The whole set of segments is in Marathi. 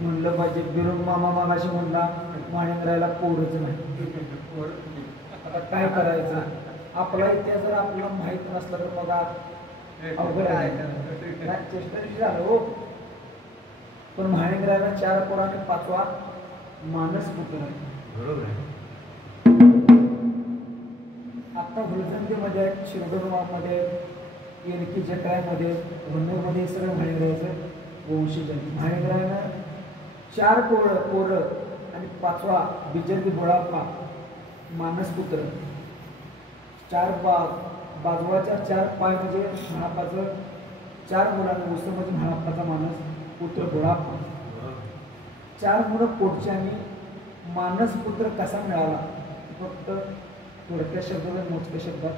म्हणलं पाहिजे बिरुंग मामा मागाशी म्हणला माणिकरायला पोरच नाही. आता काय करायचं, आपला इतिहास जर आपल्याला माहित नसला तर मग अवघड आहे. चेष्टा झालं हो, पण माणिकरायला 4 पोरांनी 5वा मानस पुत्र आहे. बरोबर आहे. आता हुलसंगीमध्ये शिरडोनमध्ये येलकी जटामध्ये वन्नूरमध्ये सगळं माणिकरायचं वंशज आहे. माणिकरायनं 4 पोरं आणि 5वा बिजरगी बोळाप्पा मानसपुत्र. 4 बाजूच्या 4 पाय म्हणजे म्हाळाप्पाचं, 4 मुलांना उस म्हणजे म्हाळाप्पाचा मानस पुत्र बोळाप्पा. 4 मुलं पोटची आणि मानसपुत्र कसा मिळाला फक्त थोडक्या शब्दात मोजक्या शब्दात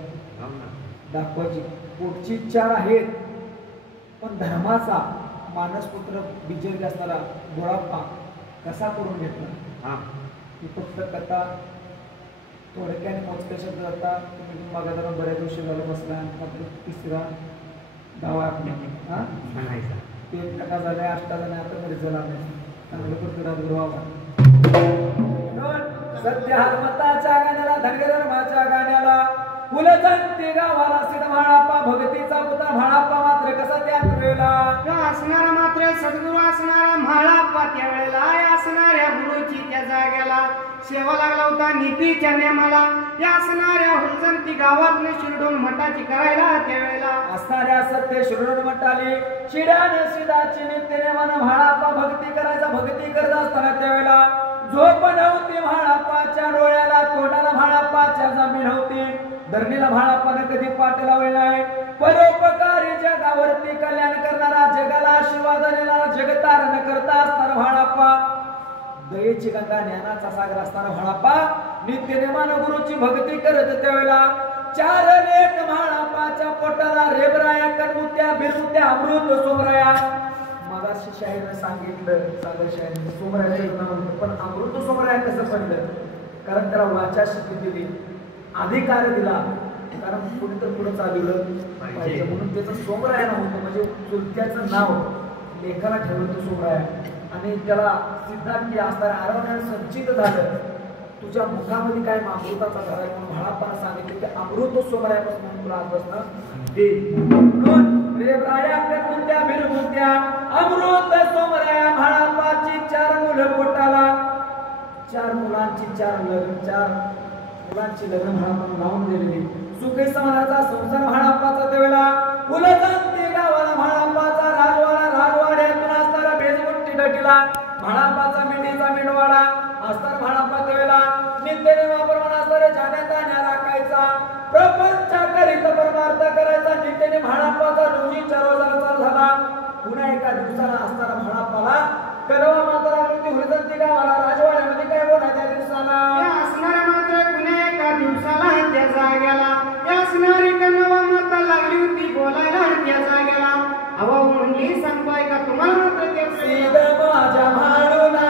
दाखवायची. पोटची 4 आहेत पण धर्माचा मानसपुत्र बिजरगी असणारा बोळाप्पा कसा करून घेतला ही फक्त कथा थोडक्याने मोजक्या शब्द जाता. तुम्ही मागा जरा बऱ्याच दिवशी झालं बसला. आपला 3रा डाव आहे आपल्या ते कथा झाल्या 8 झाल्या. आता घरी झाला चांगलं करतो सत्य हनुमंताच्या गाण्याला धनगर धर्माच्या गाण्याला फुलजंती गावाला सिद्ध म्हाळाप्पा भगतीचा पुत्र म्हाळाप्पा मात्र कसा त्या वेळेला असणारा मात्र सद्गुरू असणारा म्हाळाप्पा त्यावेळेला असणाऱ्या गुरुची त्या जाग्याला सेवा लागला होता नीतीच्या नेमाला. या असणाऱ्या हुलजंती गावात शिरडोन मठाची करायला त्यावेळेला असणाऱ्या सत्य शिरडोन मठाली शिड्याने शिदाची नित्य मन म्हाळाप्पा भक्ती करायचा. भक्ती करत असताना त्यावेळेला झोप नव्हती म्हाळाप्पाच्या डोळ्याला, तोंडाला म्हाळाप्पाच्या जमीन होती, धरणीला म्हाळाप्पाने कधी पाठ लावले नाही. परोपकारी जगावरती कल्याण करणारा, जगाला आशीर्वाद देणारा, जगतारण करता असणारा म्हाळाप्पा, दयेची गंगा ज्ञानाचा सागर असणारा म्हाळाप्पा नित्य नेमानं गुरुची भक्ती करत त्यावेळेला 4 लेख म्हाळाप्पाच्या पोटाला रेबराया, कणमुत्या, बिरमुत्या, अमृत सोमराया. मगाशी शाहीरने सांगितलं सागर शाहीर सोमरायाचं नाव होतं पण अमृत सोमराया कसं पडलं कारण त्याला वाचा शक्ती दिली, अधिकार दिला, कारण पुढे तर पुढे चालवलं पाहिजे म्हणून त्याचं सोमराया नाव होतं. म्हणजे चुलत्याचं नाव लेखाला ठेवलं तो सोमराया. आणि त्याला सिद्धांत असणाऱ्या आरवण्याने संचित झालं तुझ्या मुखामध्ये काय अमृताचा झाला म्हणून म्हाळाप्पाने सांगितलं की अमृत सोमरायापासून म्हणून तुला आजपासून दे. म्हणून रेबराया, कणमुत्या, बिरमुत्या, अमृत सोमराया म्हाळाप्पाची 4 मुलं पोटाला. 4 मुलांची 4 लग्न, 4 मुलांची लग्न म्हाळाप्पाने लावून दिलेली. सुखी समाजाचा संसार म्हाळाप्पाचा त्यावेळेला फुलजंती गावाला म्हाळाप्पाचा राजवाड्यातून असणारा बेजमुट्टी डकीला म्हाळाप्पाचा मेंढीचा मेंढवाडा असताना म्हाळाप्पा त्यावेळेला नित्यनेमाप्रमाणे असणारे जाण्या राखायचा, प्रपंच करीत परमार्थ करायचा. नित्यने म्हाळाप्पाचा रोजीच्या रोजाला चालू झाला. पुन्हा एका दिवसाला असणारा म्हाळाप्पाला कलवा माता लागली हुलजंती गावाला राजवाड्यामध्ये काय बोला त्या दिवसाला असणाऱ्या मात्र पुन्हा एका दिवसाला त्या जाग्याला असणारी कलवा माता लागली होती बोलायला त्या जाग्याला. हवा म्हणली सांगतोय का तुम्हाला मात्र ते सीधा माझ्या म्हाळूला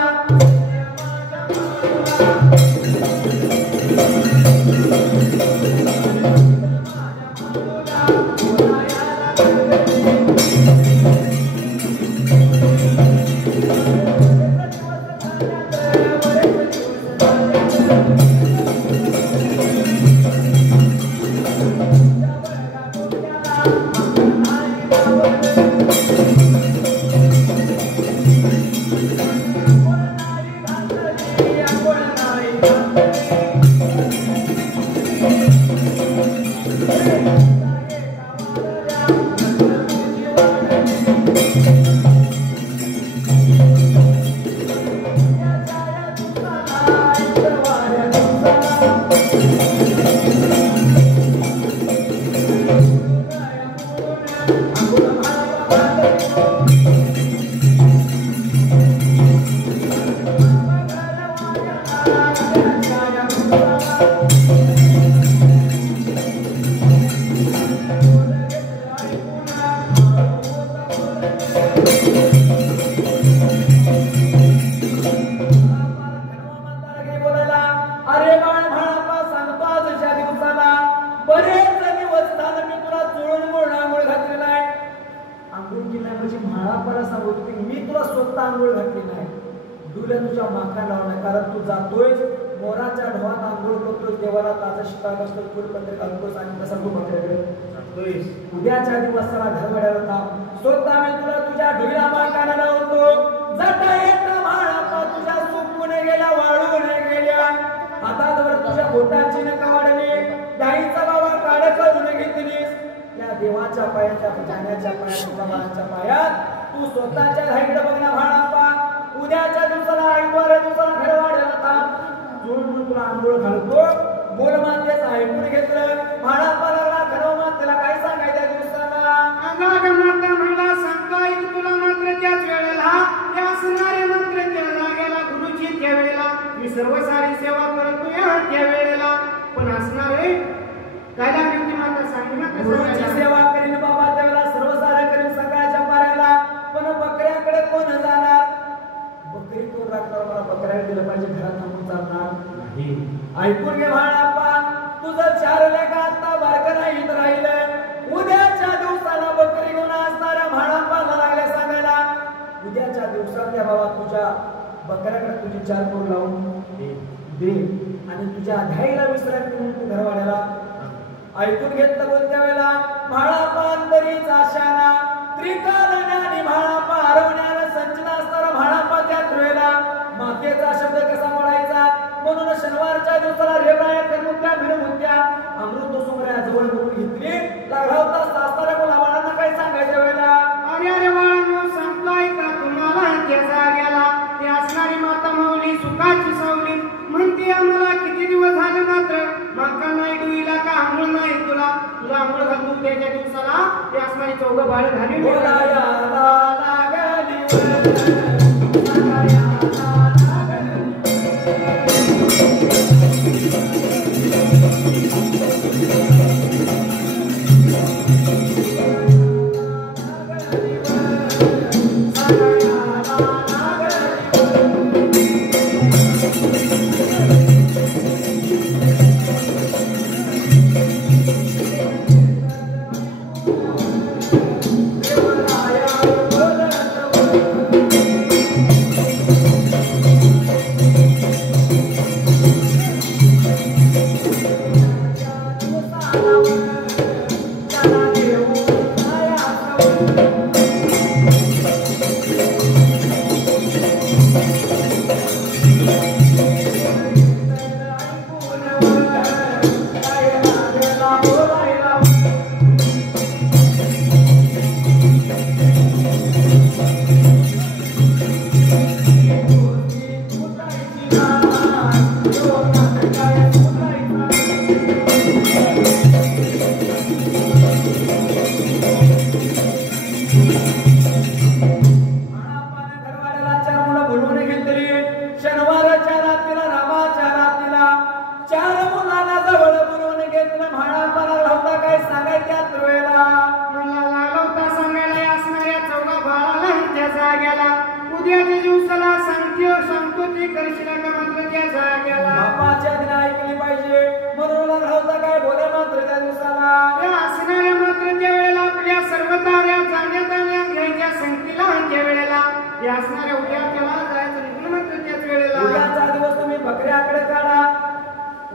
उद्याच्या दिवसाला धरवड्याला थांब स्वतः मी तुला तुझ्या ढुईला माकाना लावतो. जटा येता म्हाळाप्पा तुझ्या सुकून गेल्या वाळून गेल्या हातावर तुझ्या बोटाची नका वाढली दाईचा बाबा काढ करून घेतलीस त्या देवाच्या पायात त्या जाण्याच्या पायात तुझ्या बाळाच्या पायात तू स्वतःच्या धाईकडे बघ ना म्हाळाप्पा. उद्याच्या दिवसाला घर वाढेल आता जोडून तुला आंघोळ घालतो बोल मातेच ऐकून घेतलं म्हाळा पाला खरं मातेला काय सांगायच्या दिवसाला अंगाग माता म्हणला सांगाय तुला मात्र त्याच वेळेला त्या असणारे मंत्र त्या जागेला गुरुची त्या वेळेला मी सर्व सारी सेवा करतो या त्या वेळेला पण असणारे काय लागली माता सांगितलं गुरुची सेवा करीन बाबा त्यावेळेला सर्व सारे करीन सकाळच्या पाऱ्याला पण बकऱ्याकडे कोण जाणार बकरी कोण राखणार मला बकऱ्याला दिलं पाहिजे घरात थांबून चालणार नाही ऐकून घे म्हाळाप्पा तुझं 4 लेखा आता बारकं राहील राहिलं उद्याच्या दिवसाला बकरी घेऊन असणाऱ्या म्हाळाप्पाला लागल्या सांगायला उद्याच्या दिवसातल्या बाबा तुझ्या बकऱ्याकडे तुझी 4 पोर लावून दे आणि तुझ्या धाईला विश्रांती म्हणून तू घरवाड्याला ऐकून घेतलं कोणत्या वेळेला म्हाळाप्पा अंतरीच आशाना त्रिकालने म्हाळाप्पा हरवण्याला संचित असणारा म्हाळाप्पा त्याच वेळेला मातेचा शब्द कसा म्हणायचा म्हणून शनिवारच्या दिवसाला रेवराया कर्मुत्या भिरमुत्या अमृत सुमऱ्या जवळ बघून घेतली लागला होता सासऱ्या मुलाबाळांना काय सांगायच्या वेळेला अरे बाळांनो सांगतोय का तुम्हाला त्या जागेला ती असणारी माता माऊली सुखाची सावली म्हणते आम्हाला किती दिवस झाले मात्र माका नाही डुईला का आंघोळ नाही तुला तुला आंघोळ घालून त्याच्या दिवसाला ती असणारी 4 बाळ घाली बोलाया लागली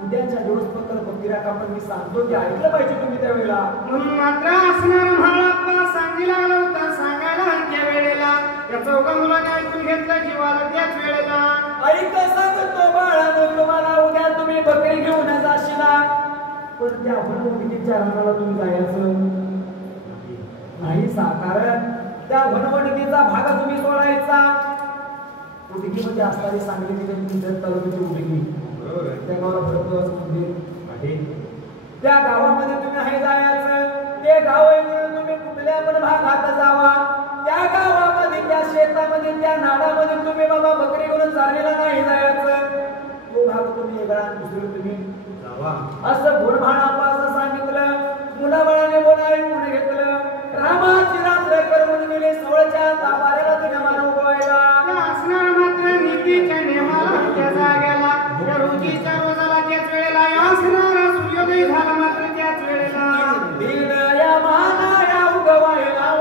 उद्याच्या दिवस पत्र बकऱ्या कापड मी सांगतो की ऐकलं पाहिजे तुम्ही त्या वेळेला म्हणून मात्र असणार म्हाळाप्पा सांगितला होता सांगायला त्या वेळेला त्या 4 मुलांनी ऐकून घेतलं जीवाला त्याच वेळेला ऐक सांगतो बाळानो तुम्हाला उद्या तुम्ही बकरी घेऊन जाशीला पण त्या वनवणुकीच्या रानाला तुम्ही जायचं नाही साकार त्या वनवणुकीचा भाग तुम्ही सोडायचा उडकीमध्ये असणारी सांगली त्यांची जत तालुक्याची उडकी त्या गावाला भरतवास मंदिर आहे त्या गावामध्ये तुम्ही आहे जायचं ते गाव आहे तुम्ही कुठल्या पण भागात जावा त्या गावामध्ये त्या शेतामध्ये त्या नाडामध्ये तुम्ही बाबा बकरी घेऊन चाललेला नाही जायचं तो भाग तुम्ही वेगळा दुसरी तुम्ही जावा असं गुणभाणाप्पा असं सांगितलं मुलाबाळाने बोलाय पुढे घेतलं रामाची रात्र करून गेले 16च्या तापाऱ्याला तुझ्या मानव गोयला असणार मात्र नीतीच्या नियमाला त्या जागेला त्या रोजीच्या रोजाला त्याच वेळेला असणारा सूर्योदय झाला मात्र त्याच वेळेला दिन या मानाया उगवायला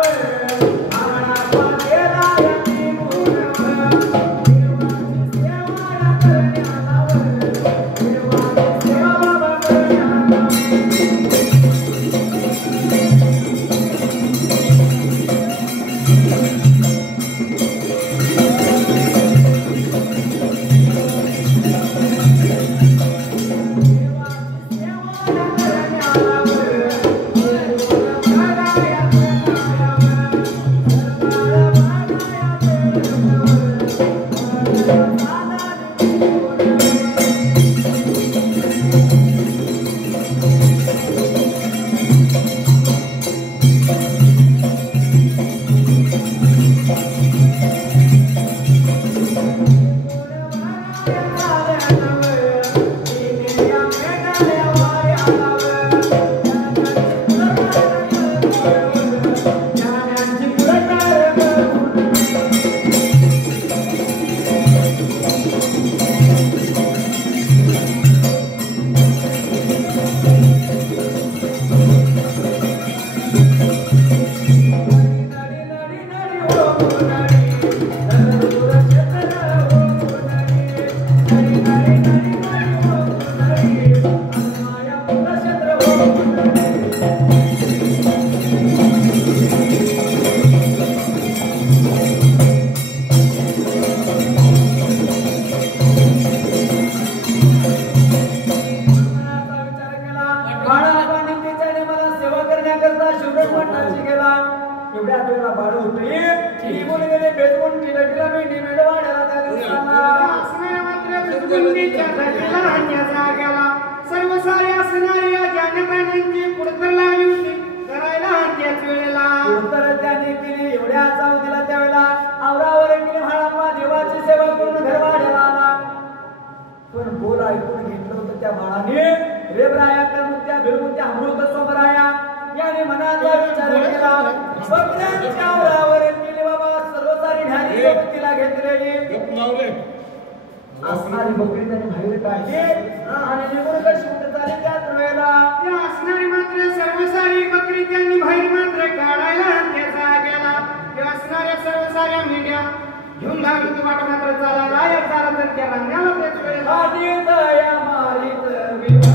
कुंडीच्या जागेला त्या जाग्याला सर्व सारे असणाऱ्या जानेबाईंची पुढतर लागली होती करायला त्याच वेळेला पुढतर त्याने केली एवढ्या जाऊ दिला त्यावेळेला आवरावर केली म्हाळाप्पा देवाची सेवा करून घरवाड्याला आला पण बोल ऐकून घेतलं होतं त्या बाळाने रेबराया कर्मुत्या बिरमुत्या अमृत सोमराया याने मनाचा विचार केला बकऱ्यांच्या आवरावर केली बाबा सर्व सारी ढाली सोबतीला घेतलेली असणारी बकरी त्याने बाहेर काढली आणि निघून कशी उठत आली त्याच वेळेला त्या असणारी मात्र सर्व सारी बकरी त्यांनी बाहेर मात्र काढायला त्या जाग्याला त्या असणाऱ्या सर्व साऱ्या मेंढ्या घेऊन लागली ती वाट मात्र चालायला या चाला तर त्या रंगाला त्याच वेळेला आधी दया मारित विवा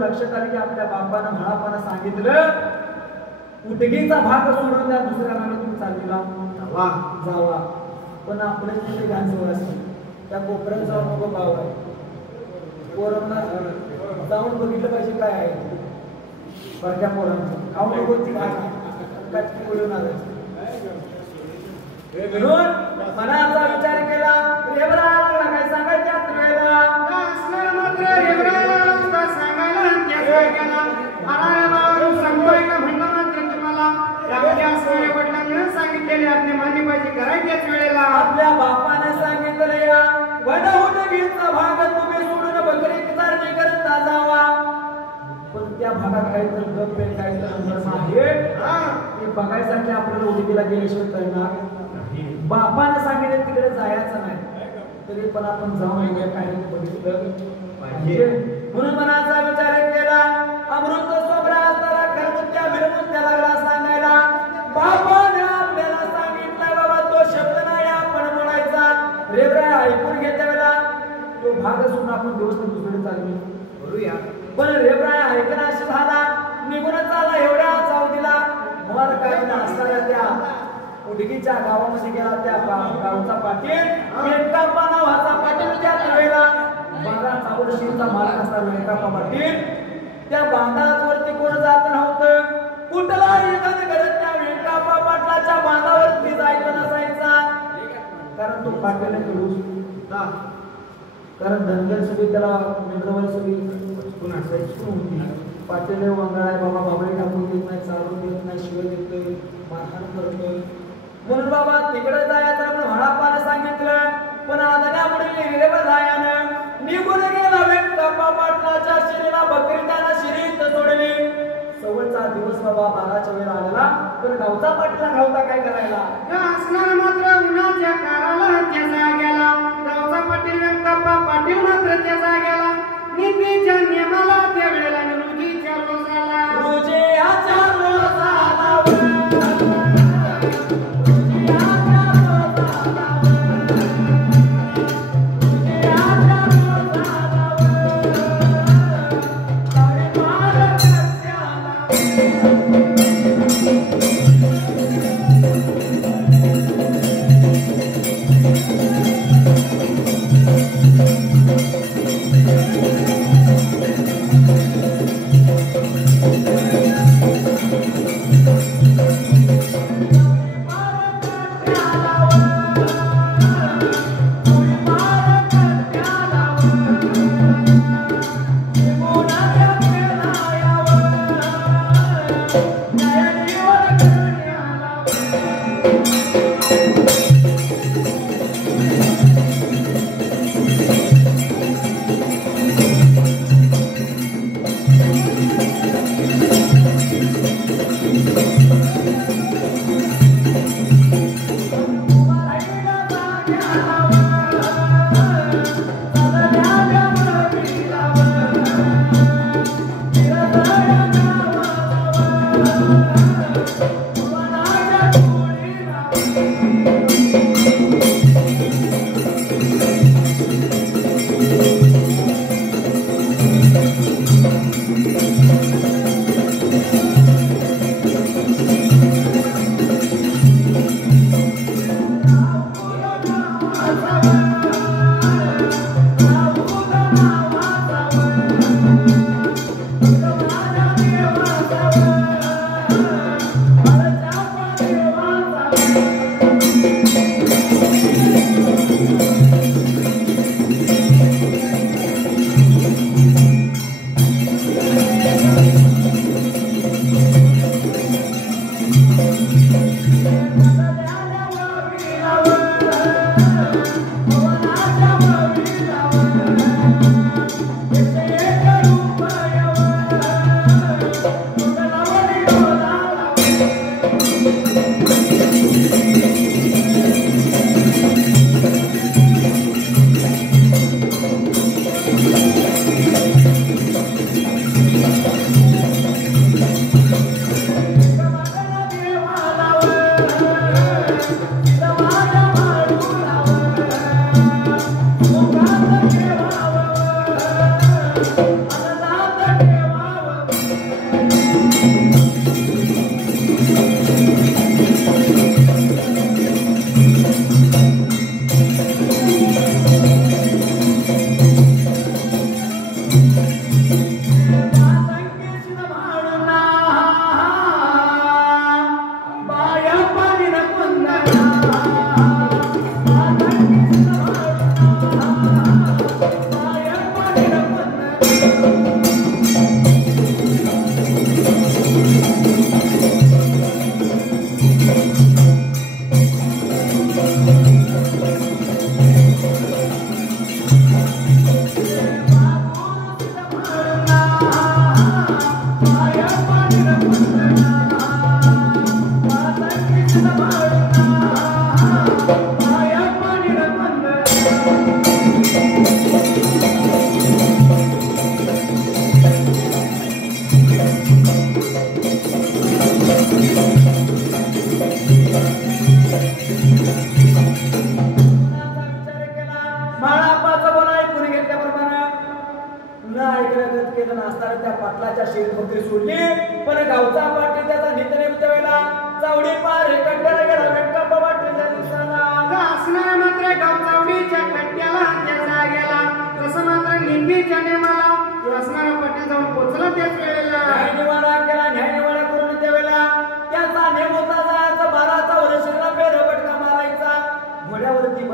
लक्षात आलं की आपल्या बापानं म्हाळापानं सांगितलं उटगीचा भाग सोडून त्या दुसऱ्या भागातून चाललेला जावा पण आपल्या तिथे गांजवळ असते त्या कोपऱ्यात जाऊन नको भाव आहे पोरांना जाऊन बघितलं पाहिजे काय आहे बरक्या पोरांचं खाऊ नको ती काटकी बोलून आलं म्हणून मनाचा विचार केला रेबराला काय सांगायच्या वेळेला असणार मात्र रेबराला सांगायला त्या गेला आराला सांगतोय का म्हणणं मात्र तुम्हाला आपल्या असणाऱ्या वडिलांनी सांगितलेले आपले मान्य पाहिजे करायच्याच वेळेला आपल्या बापाने सांगितलं या वडहुडगीचा भाग तुम्ही सोडून बकरी चारणी करता जावा पण त्या भागात काही तर गप पेट काही तर धर्म आहे ते बघायसाठी आपल्याला उडगीला गेल्याशिवाय करणार बापाने सांगितलं तिकडे जायचं नाही तरी पण आपण जाऊन येऊया काही बघितलं पाहिजे म्हणून मनाचा विचार केला अमृत सोबरा असताना खरमुत्या बिरमुत्या लागला सांगायला बापाने आपल्याला सांगितलं बाबा तो शब्द नाही आपण बोलायचा रेबरा ऐकून घेत्या वेळेला तो भाग असून आपण दिवस दुसरीकडे चाललो करूया पण रेबरा ऐकणं अशी झाला निघून चालला एवढ्या जाऊ दिला मर काही नसणाऱ्या त्या उडगीच्या गावामध्ये गेला त्या गावचा पाटील वेंकप्पा नावाचा पाटील त्या वेळेला बांधा चावडशीचा मालक असता वेंकप्पा पाटील त्या बांधावरती कोण जात नव्हतं कुठलाही एखादं घरात त्या वेंकप्पा पाटलाच्या बांधावरती जायचं पाट्याने खेळूस कारण धनगर सगळी त्याला मित्रवाली सगळी होती पाट्याने वांगळाय बाबा बाबळे टाकून देत नाही चालून देत नाही शिवाय देतोय मारहाण करतोय म्हणून बाबा तिकडे जायचं आपण हळापानं सांगितलं पण आता त्यामुळे हिरेवर रायानं निघून गेला व्यंकप्पा पाटलाच्या शिरीला बकरी त्याला शिरीत सोडली सवळचा दिवस बाबा 12च्या वेळेला आलेला तर गावचा पाटीला घावता काय करायला असणार मात्र उन्हाच्या काराला त्या जाग्याला गावचा पाटील व्यंकप्पा पाटील मात्र त्या जाग्याला नीतीच्या नियमाला त्या वेळेला रोजीच्या रोजाला रोजीच्या रोजाला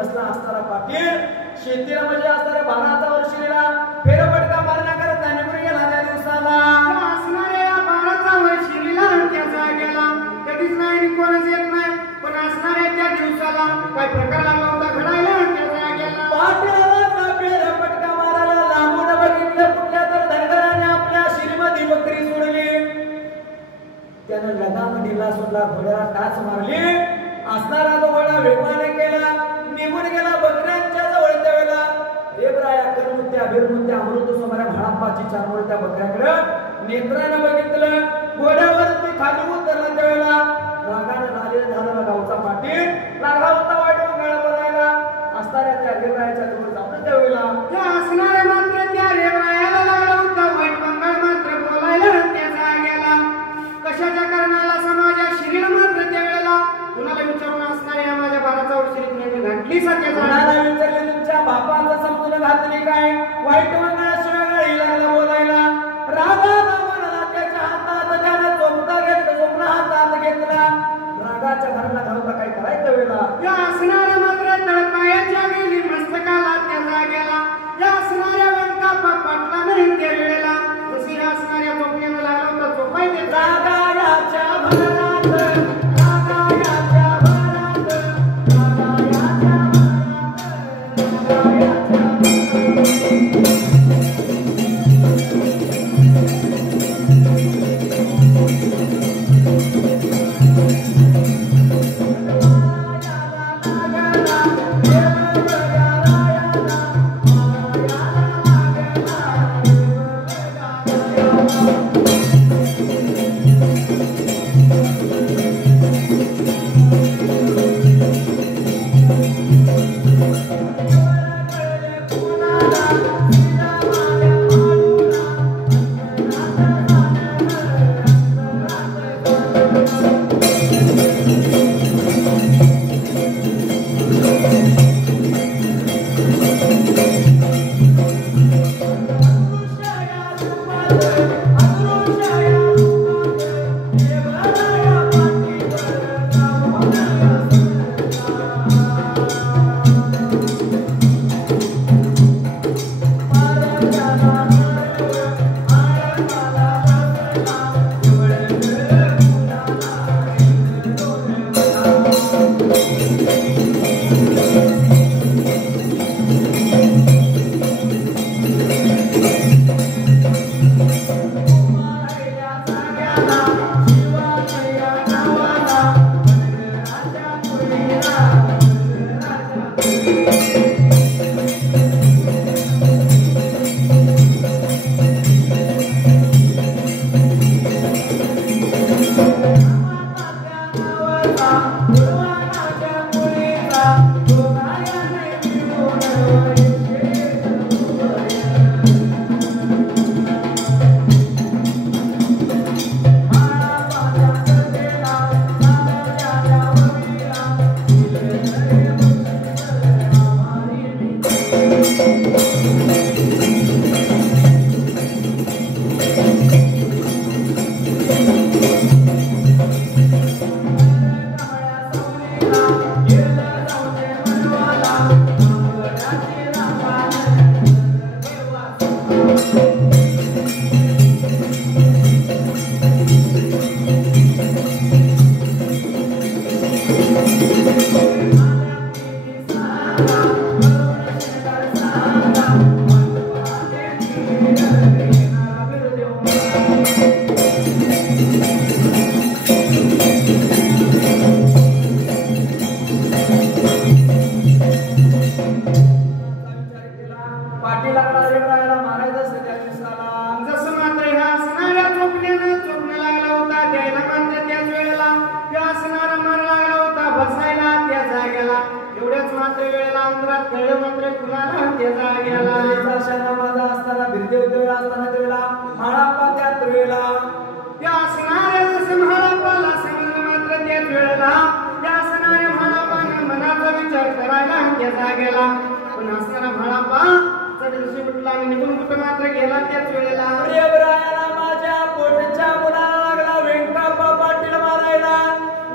बसला असणारा पाटील शेतीला म्हणजे असणाऱ्या बाणाचा वर्षीला फेरफटका मारण्याकरता निघून गेला त्या दिवसाला. असणाऱ्या बाणाचा वर्षीला त्या जागेला कधीच नाही कोणच येत नाही, पण असणाऱ्या त्या दिवसाला काय प्रकार लागला होता घडायला त्या जागेला. पाटलाला फेरफटका मारायला लांबून बघितलं कुठल्या तर धनगराने आपल्या शिरीमध्ये बकरी सोडली. त्यानं लगामडीला सुद्धा घोड्याला टाच मारली. असणारा तो घोडा वेगवाने केला, निघून गेला बकऱ्यांच्या जवळच्या वेळेला. रेबराया करमुत्या बिरमुत्या अमृत सोमाऱ्या म्हाळाप्पाची चारवळत्या बकऱ्याकडे नेत्रानं बघितलं. घोड्यावरती खाली उतरला त्यावेळेला रागाने झालेला झालेला गावचा पाटील लागला होता वाईट मंगळा बोलायला. असणाऱ्या त्या रेबरायाच्या जवळ जाऊन त्यावेळेला त्या असणाऱ्या मात्र त्या रेवरायाला लागला होता वाईट मंगळ मात्र बोलायला त्या जागेला. कशाच्या कारणाला समाजा शिरील मात्र त्यावेळेला कुणाला विचारून असणाऱ्या माझ्या बाराचा वर्षी घातली सध्या कोणाला विचारले तुमच्या बापाचं समजून घातली काय? वाईट मंगळाशिवाय गाडी लागला बोलायला. रागाला म्हणाला त्याच्या हातात त्यानं चोपटा घेतलं, चोपडा हातात घेतला. रागाच्या घराला घालता काय करायचं वेळेला या असणाऱ्या मात्र तळपायाच्या गेली मस्तकाला त्या जागेला. या असणाऱ्या व्यंकापा पाटला नाही त्या वेळेला जशी या असणाऱ्या चोपण्यानं लागला होता चोपाय ते रागायाच्या भरात रागायाच्या भरात रागायाच्या भरात रागायाच्या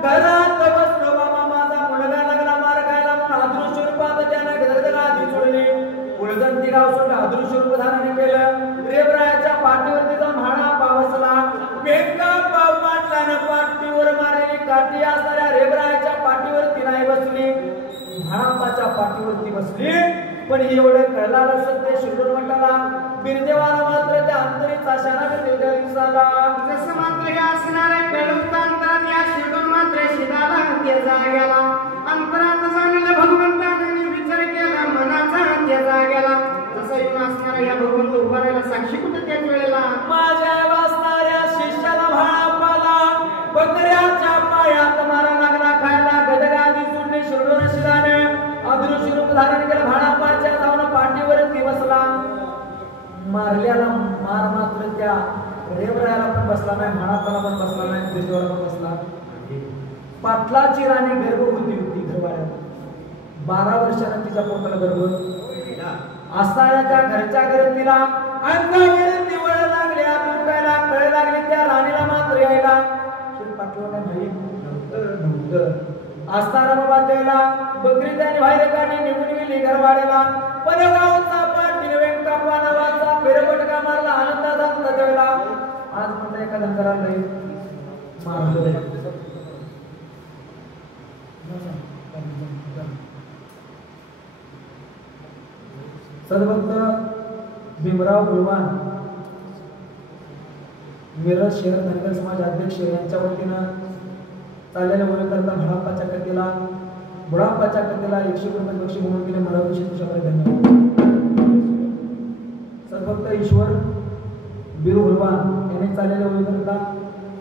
घरात बसलो बाबा माझा मुलगा लागला मार खायला म्हणून हातून स्वरूपात पण एवढं कळलं सत्य शिरडून म्हटला बिरदेवाला मात्र त्या अंतरीच आशाना देवदेव दिवसाला जसं मात्र हे असणारे कळवतांतरात या शिरडून मात्र शिदाला ते जाग्याला अंतरात जाणलं भगवंताने विचार केला मनाचा ते जाग्याला जसं येऊन असणारा या भगवंत उभा राहिला साक्षी कुठे त्याच वेळेला माझ्या वाचणाऱ्या शिष्याला भाळा पाला बकऱ्याच्या पायात मारा लागला खायला गजगादी सुटणे शिरडून शिदाने अदृश्य रूप धारण केलं भाणापाच्या जाऊन पाठीवरती बसला मारल्याला मार मात्र त्या रेवरायाला पण बसला नाही भाणापाला पण बसला नाही बिरदेवाला पण बसला पाटलाची राणी गर्भवती होती घरवाड्यात 12 वर्षांनी तिचा पोटाला गर्भ असणाऱ्या घरच्या घरात तिला अंगावर निवळ लागल्या तुटायला कळ लागली त्या राणीला मात्र यायला पाटला काय माहित नव्हतं असताना बाबा त्याला बकरी त्याने बाहेर काढली निघून गेली घरवाड्याला परगावचा पाटील व्यंकप्पा नावाचा फेरफटका मारला आनंदात असला त्यावेळेला आज म्हणता एका धनगराला मारलं सदभक्त भीमराव गुलवान मिरज शहर धनगर समाज अध्यक्ष यांच्या वतीनं चाललेल्या मोहिमेकरता बुढाप्पाच्या कथेला 100 रुपये बक्षीस म्हणून दिले मला तुमच्याकडे धन्यवाद सदभक्त ईश्वर बिरू गुलवान यांनी चाललेल्या मोहिमेकरता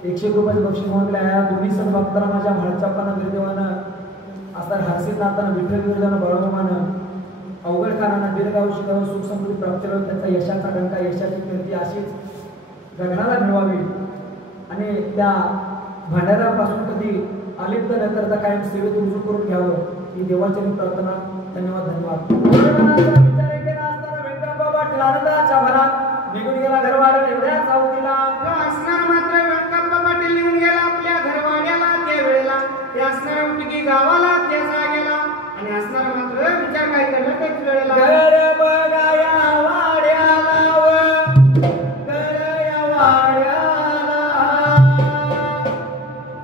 100 रुपये बक्षीस म्हणून दिले या दोन्ही सदभक्तांना माझ्या भाळचाप्पानं बिरदेवानं असणार हरसित नातानं विठ्ठल बिरदानं बाळूमानं अवघड कारणानं दीर्घाव शिकावं सुख समृद्धी प्राप्त करून त्यांचा यशाचा डंका यशाची कीर्ती अशीच गगनाला मिळवावी आणि त्या भंडाऱ्यापासून कधी अलिप्त न करता कायम सेवेत रुजू करून घ्यावं ही देवाची प्रार्थना धन्यवाद व्यंकप्पा पाटील आनंदाच्या भरात निघून गेला घरवाड्याला एवढ्या चावतीला असणार मात्र व्यंकप्पा पाटील निघून गेला आपल्या घरवाड्याला त्या वेळेला ते असणाऱ्या उठकी गावाला त्या जागेला आणि असणारा मात्र विचार काय करला त्याच वेळेला घर बघाया वाड्याला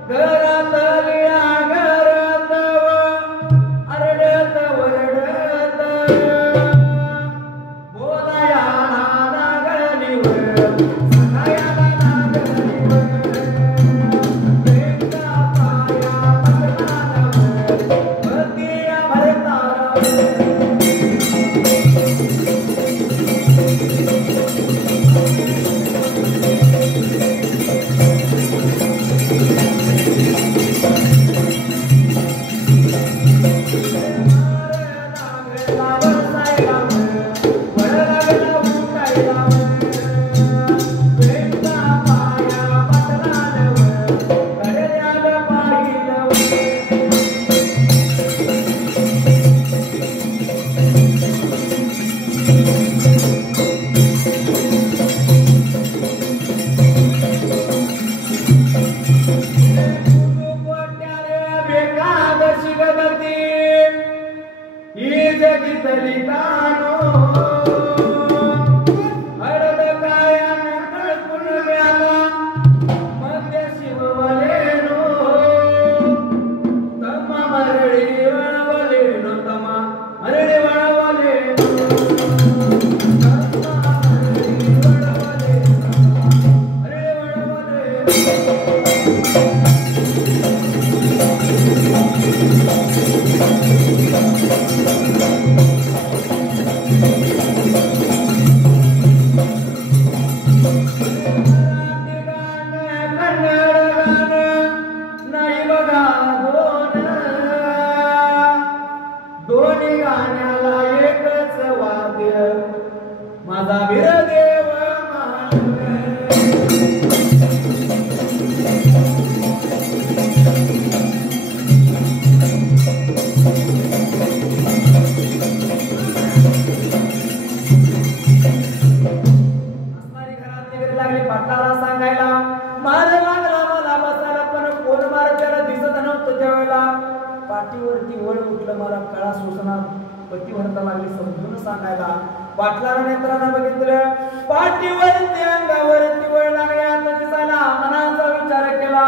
घरातल्या घरात अरडत वरडत बोलाया लागलीवर सगळ्याला लागलीवर एकदा पाया पडलावर भक्तिया भरतारावर पाठीवरती वळ उठलं मला कळा सोसणार पतिव्रता लागली समजून सांगायला पाटलाला नेत्रानं बघितलं पाठीवरती अंगावरती वळ लागल्या दिसायला मनाचा विचार केला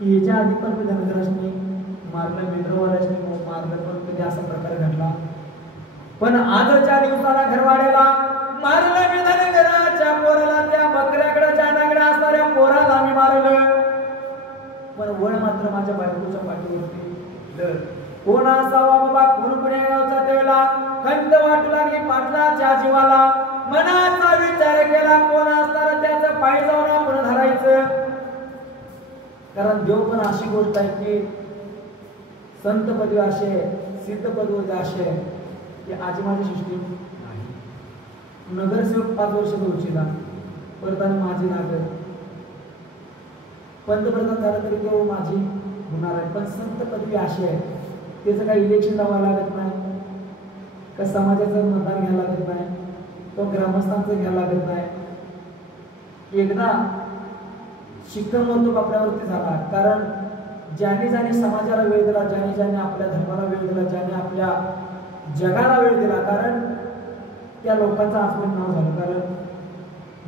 याच्या आधी पण धनगराजने मारलं मित्रवाल्याने मारलं पण कधी असा प्रकार घडला पण आजच्या दिवसाला घरवाड्याला मारलं मी धनगराच्या पोराला, त्या बकऱ्याकडे जाण्याकडे असणाऱ्या पोराला मी मारलं. पण वळ मात्र माझ्या बायकोच्या पाठीवरती. कोण असावा बाबा, कोण पुण्या गावचा त्यावेळेला खंत वाटू लागली पाटलाच्या जीवाला. मनाचा विचार केला कोण असणार त्याचं पाय जाऊन आपण धरायचं. कारण देव पण अशी गोष्ट आहे की संत पदवी अशी आहे, सिद्ध पदवी अशी आहे की आजी माझी सृष्टी नगरसेवक 5 वर्ष उचिला, परत आणि माझी नागर पंतप्रधान झालं तरी तो माझी होणार आहे. पण संत पदवी अशी आहे, त्याचं काही इलेक्शन लावायला लागत नाही, का समाजाचं मतदान घ्यायला लागत नाही, तो ग्रामस्थांचं घ्यायला लागत नाही. एकदा शिक्कामोर्तब आपल्यावरती झाला. कारण ज्याने ज्याने समाजाला वेळ दिला, ज्याने ज्याने आपल्या धर्माला वेळ दिला, ज्याने आपल्या जगाला वेळ दिला, कारण त्या लोकांचं आजपर्यंत नाव झालं. कारण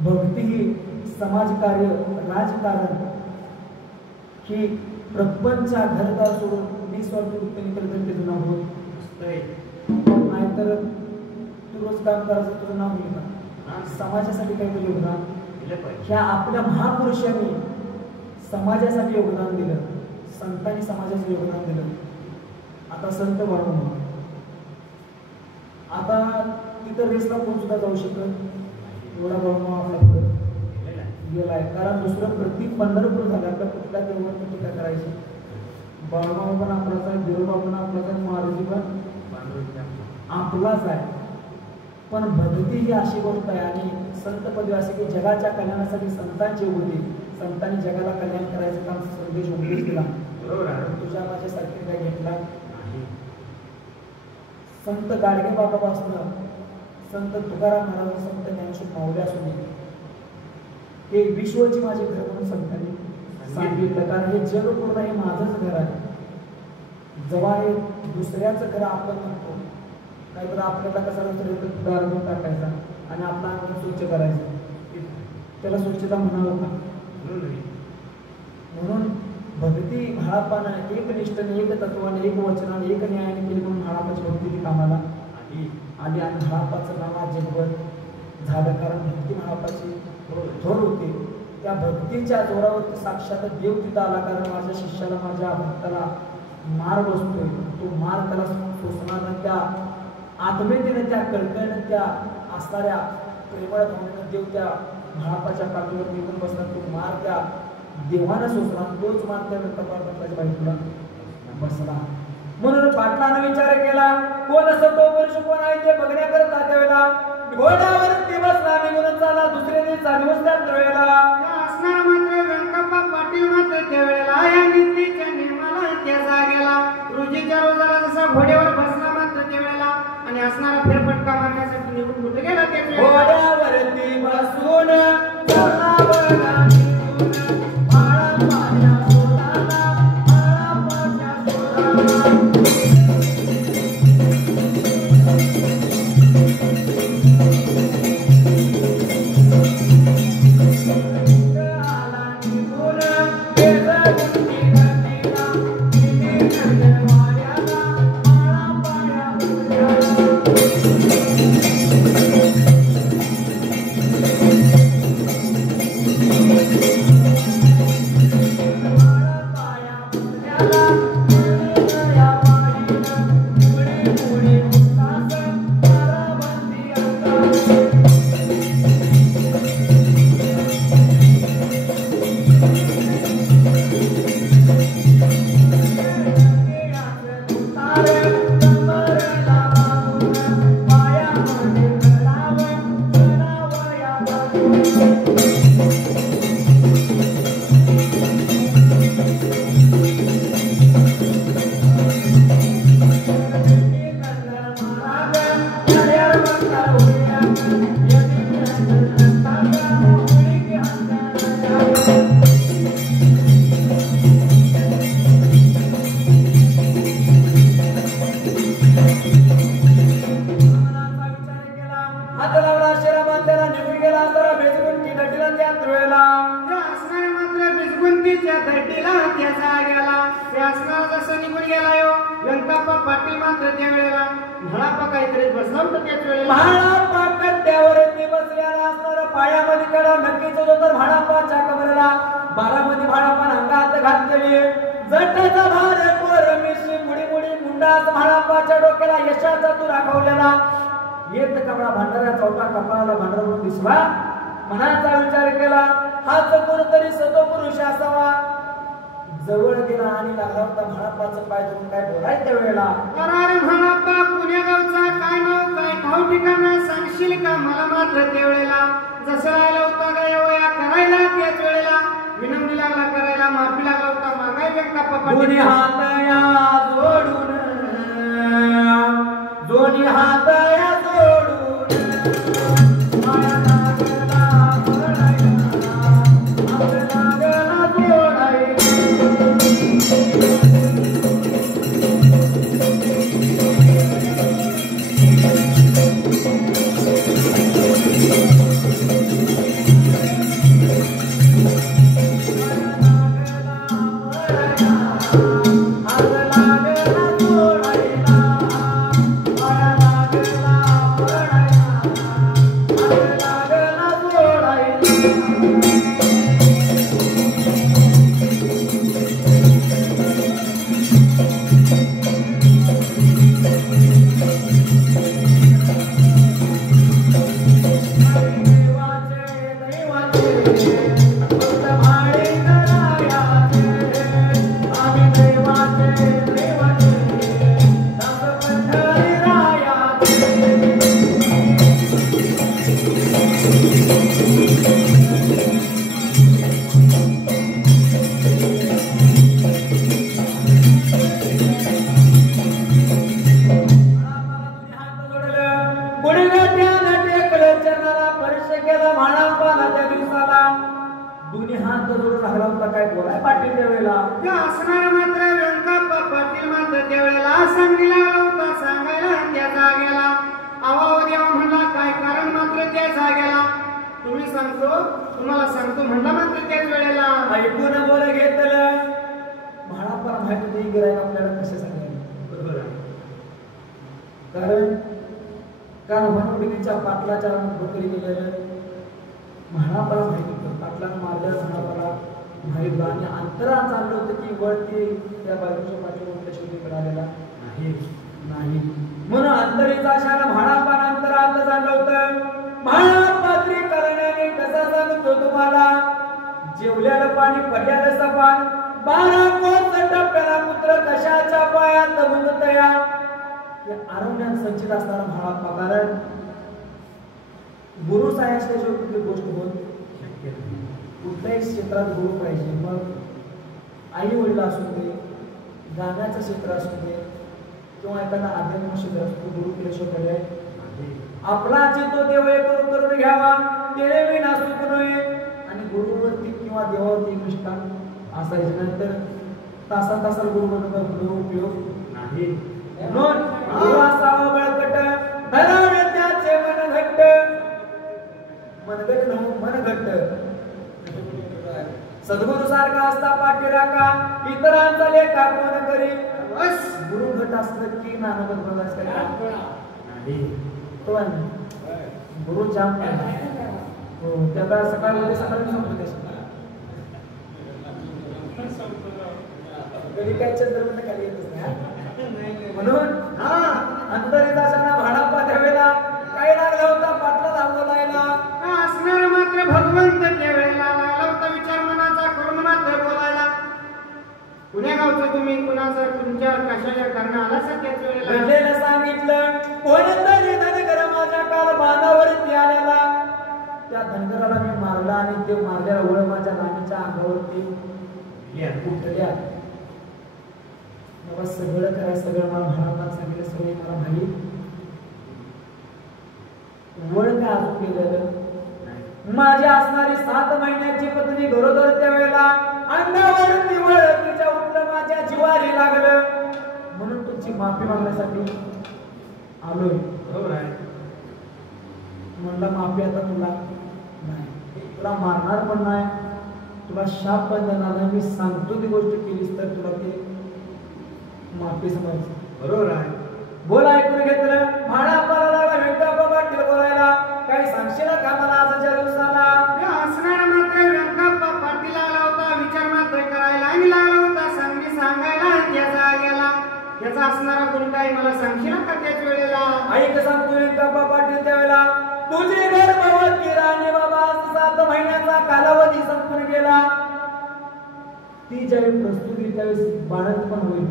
भक्ती ही समाजकार्य, राजकारण ही प्रपंचा घरदार सोडून निस्वार्थ वृत्तीने केलं त्याचं नाव होत नाहीतर तू रोज काम करायचं तुझं नाव होईल का? समाजासाठी काहीतरी योगदान ह्या आपल्या महापुरुषांनी समाजासाठी योगदान दिलं, संतांनी समाजाचं योगदान दिलं. आता संत बनवून आता तिथं रेसला कोण सुद्धा जाऊ शकत एवढा बनवून आपला पुढे गेलाय. कारण दुसरं प्रति पंढरपूर झालं, आपल्या कुठल्या देवावर टीका करायची. बाळूमामा पण आपलाच आहे, बिरोबा पण आपलाच आहे, मारुती पण आपलाच आहे. पण भक्ती ही अशी गोष्ट आहे आणि संत पदवी असे की जगाच्या कल्याणासाठी संतांची होती, संतांनी जगाला कल्याण करायचं काम संदेश उपदेश दिला. बरोबर आहे. तुझ्या माझ्यासारखे काय घेतला संत गाडगे बाबापासून संत तुकाराम महाराज, संत ज्ञानेश्वर माऊली असून हे विश्वची माझे घर म्हणून संतांनी सांगितलं. कारण हे जग पूर्ण हे माझंच घर आहे. जेव्हा हे दुसऱ्याचं घर आपण म्हणतो, नाहीतर आपल्याला कसा दारू टाकायचा आणि आपला अंग स्वच्छ करायचं, त्याला स्वच्छता म्हणावं का? म्हणून भक्ती म्हाळापानं एक निष्ठेने, एक तत्वाने, एक वचनाने, एक न्यायाने केली म्हणून म्हाळापाची भक्ती ती कामाला आली आणि म्हाळापाचं नाव आज जगभर झालं. कारण भक्ती म्हाळापाची थोर होती. त्या भक्तीच्या जोरावरती साक्षात देव तिथं आला. कारण माझ्या शिष्याला, माझ्या भक्ताला मार बसतोय, तो मार त्याला सोसणार, त्या आत्मेतीनं, त्या कळकळीनं, त्या असणाऱ्या प्रेमळ भावनेनं देव त्या म्हाळापाच्या पाठीवर निघून बसणार. तो मार त्या देवानं सोसणार, तोच मार त्या व्यक्तपाठाच्या बाईकला बसला. म्हणून पाटलानं विचार केला कोण असं तो पुरुष कोण आहे ते बघण्याकरता त्यावेळेला घोड्यावरती बसला, निघून चाला. दुसऱ्या दिवशी दिवस त्या वेळेला असणार मात्र व्यंकप्पा पाटील मात्र त्यावेळेला या नीतीच्या नियमाला त्या जागेला रोजीच्या रोजाला जसा घोड्यावर बसला मात्र त्यावेळेला आणि असणारा फेरफटका मारण्यासाठी निघून कुठे गेला त्यावेळेला घोड्यावरती बसून व्यंकाप्पा पाटील मात्र त्यावेळेला म्हाळाप्पा काहीतरी बसला होता त्याच वेळेला. म्हाळाप्पा कट्ट्यावरती बसलेला असणार पायामध्ये कडा नक्कीच होतो तर म्हाळाप्पाच्या कमरेला बारामध्ये म्हाळाप्पा अंगात घातलेली जटाचा भार कोर मिशी मुडी मुडी मुंडात म्हाळाप्पाच्या डोक्याला यशाचा तू राखवलेला येत कपडा भांडारा चौथा कपाळाला भांडारा म्हणून दिसला. मनाचा विचार केला हाच कोणतरी सतो पुरुष असावा. जवळ गेला आणि लागला होता म्हाळाप्पाचं पाय धरून काय बोलाय त्या वेळेला. अरे म्हाळाप्पा पुण्या गावचा काय नाव काय ठाव ठिकाण सांगशील का मला मात्र त्यावेळेला. जसं आला होता का एवढ्या करायला त्याच वेळेला विनंती लागला करायला माफी लागला होता मागाय व्यंकाप्पा पाटील. दोन्ही हात या जोडून दोन्ही हात या जोडून माया लागला जोडायला हात लागला जोडायला. तुम्हाला सांगतो म्हणला मात्र त्याच वेळेला ऐकून बोल घेतलं. म्हाळाप्पा माहिती नाही गिराय आपल्याला कसे सांगायला. बरोबर आहे. कारण वनवडीच्या पाटलाच्या बकरी गेलेलं म्हाळाप्पाला माहिती होतं. पाटलानं मारल्या म्हाळाप्पाला माहीत आणि अंतरा चाललं होतं की वरती त्या बाजूच्या पाठीवर शेवटीकडे आलेला नाही म्हणून अंतरीचा आशाला म्हाळाप्पा अंतरात चाललं होतं. म्हाळापात्री करण्याने कसा सांगतो तुम्हाला जेवल्याला पाणी पडल्याला सपान 12 कोस टप्प्याला पुत्र कशाच्या पायात गुंतया. या आरण्यात संचित असणारा म्हाळाप्पा कारण गुरु सायसल्याशिवाय कुठली गोष्ट होत शक्य नाही. कुठल्याही क्षेत्रात गुरु पाहिजे. मग आई वडील असू दे गाण्याचं क्षेत्र असू दे किंवा एखादा आध्यात्मिक क्षेत्र असतो गुरु केल्याशिवाय पर्याय आपला तो देव करून घ्यावा तेरे विना सुख नये. आणि गुरुवरती किंवा देवावरती निष्ठा असायची नंतर तासा तासाला गुरु म्हणून उपयोग नाही. म्हणून गुरु असावा बळकट धरावे त्याचे मन घट्ट मनगट नव्ह मन घट्ट. सद्गुरु सारखा असता पाठीराखा इतरांचा लेखा कोण करी. बस गुरु घट असलं की नानगत बोलायचं नाही. तो गुरु जाम हो त्याला सकाळी सकाळी कधी काय चंद्र खाली येतच नाही. म्हणून अंतरिता म्हाळाप्पा त्यावेळेला काय लागला होता पाटला थांबवलायला असणार मात्र भगवंत त्यावेळेला लागला होता विचार मनाचा करून मात्र बोलायला. पुण्या गावचं तुम्ही कुणाचं तुमच्या कशाच्या कारण आला सध्याच वेळेला सांगितलं कोणतरी धनगर माझ्या काल बांधावरती आलेला त्या धनगराला मी मारला आणि ते मारलेला वळ माझ्या राणीच्या अंगावरती उठल्या. बाबा सगळं करा सगळं मला म्हाळाप्पा सांगितलं सगळे मला माहीत. वळ काय अजून केलेलं माझी असणारी 7 महिन्याची पत्नी गरोदर त्यावेळेला अंगावरती वळ तिच्या उठलं माझ्या जिवारी लागलं. म्हणून तुमची माफी मागण्यासाठी आलोय. बरोबर आहे. म्हणला माफी आता तुला नाही तुला मारणार पण नाही तुला शाप पण देणार नाही. मी सांगतो ती गोष्ट केलीस तर तुला ते माफी समजायची. बरोबर आहे. बोल ऐकून घेतलं. म्हाळाप्पाला लागला व्यंकप्पा पाटील बोलायला. काही सांगशील का मला आजच्या दिवसाला? असणारा मात्र व्यंकप्पा पाटील आला होता विचार मात्र करायला आणि लागला होता सांगली सांगायला त्याचा गेला. त्याचा असणारा गुण काय मला सांगशील का त्याच वेळेला? ऐक सांगतो व्यंकप्पा पाटील त्यावेळेला. तुझी गर्भवती राणी बाबा 7 महिन्याचा कालावधी संपून गेला. ती ज्यावेळी प्रस्तुती त्यावेळेस बाळंत पण होईल.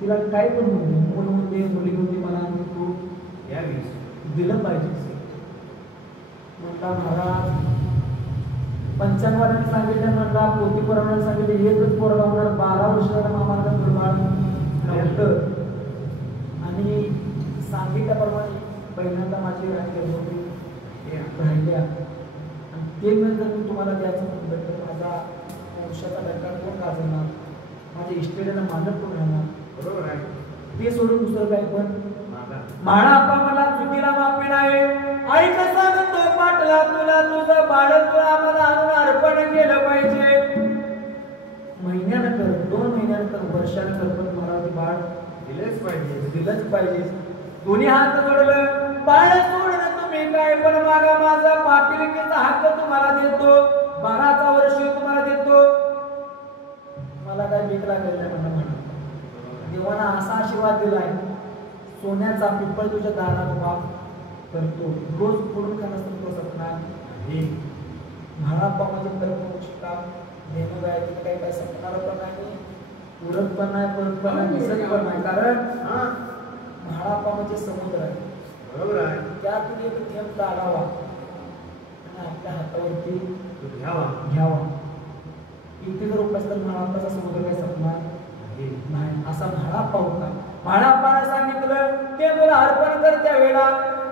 तिला काय पण होते मूल होते मुली होती मला तू दिलं पाहिजे. म्हणला महाराज 95 सांगितलं म्हणला पोती पुराणाने सांगितले एकच पोर लावणार 12 वर्षाला मामाला दुर्बाळ नव्हतं आणि सांगितल्याप्रमाणे पहिल्यांदा माझी राहिली राहिल्या आणि ते नंतर मी तुम्हाला द्यायचं म्हटलं तर माझा वंशाचा डंका कोण गाजवणार माझ्या इस्टेटला मालक कोण राहणार? बरोबर आहे. ते सोडून दुसरं काय पण म्हाळाप्पा मला चुकीला माफी नाही. ऐक सांगतो पाटला तुला तुझं बाळ तुला मला आणून अर्पण केलं पाहिजे. महिन्यानं कर 2 महिन्यानं कर वर्षानं कर पण मला ते बाळ दिलंच पाहिजे. दोन्ही हात जोडलं. बाळ सोडलं तुम्ही काय पण मागा माझा पाटीलकीचा हक्क तुम्हाला देतो. 12चा वर्ष तुम्हाला देतो. मला काय भीक लागेल नाही म्हणा. देवाना असा आशीर्वाद दिलाय सोन्याचा पिंपळ तुझ्या दारात उभा करतो. रोज फोडून खाण्यास तो सपणार म्हाळाप्पा म्हणजे कल्पवृष्टा नेहमी गायचं काही काय सपणार पण नाही उरत पण नाही परत पण नाही दिसत पण नाही. कारण म्हाळाप्पा म्हणजे समुद्र आहे. बरोबर आहे. त्यातून एक थेंब काढावा आणि आपल्या हातावरती घ्यावा. इथे जर उपास तर म्हाळाप्पाचा समुद्र काही सपणार नाही. असा म्हाळाप्पा होता. म्हाळाप्पाने सांगितलं ते मला अर्पण कर. त्या वेळा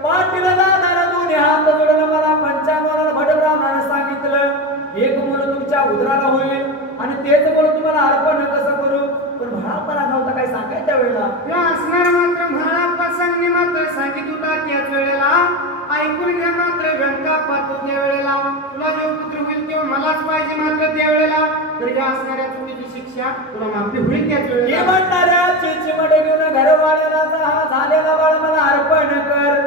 पाटीला दादाला दोन्ही हात जोडलं. मला 95 भटब्राह्मणाने सांगितलं एक मुलं तुमच्या उदराला होईल आणि तेच मुलं तुम्हाला अर्पण कसं करू. पण म्हाळाप्पाला नव्हता काही सांगाय त्या वेळेला. असणारा मात्र म्हाळाप्पा सांगणे मात्र सांगित होता त्याच वेळेला. ऐकून घ्या मात्र व्यंकप्पा तू त्या वेळेला तुला जो पुत्र होईल तेव्हा मलाच पाहिजे मात्र त्या वेळेला. तर या असणाऱ्या चुकीची शिक्षा तुला माफी होईल त्याच वेळेला. म्हणणाऱ्या चिचमट घेऊन घरवाल्याला हा झालेला बाळ मला अर्पण कर.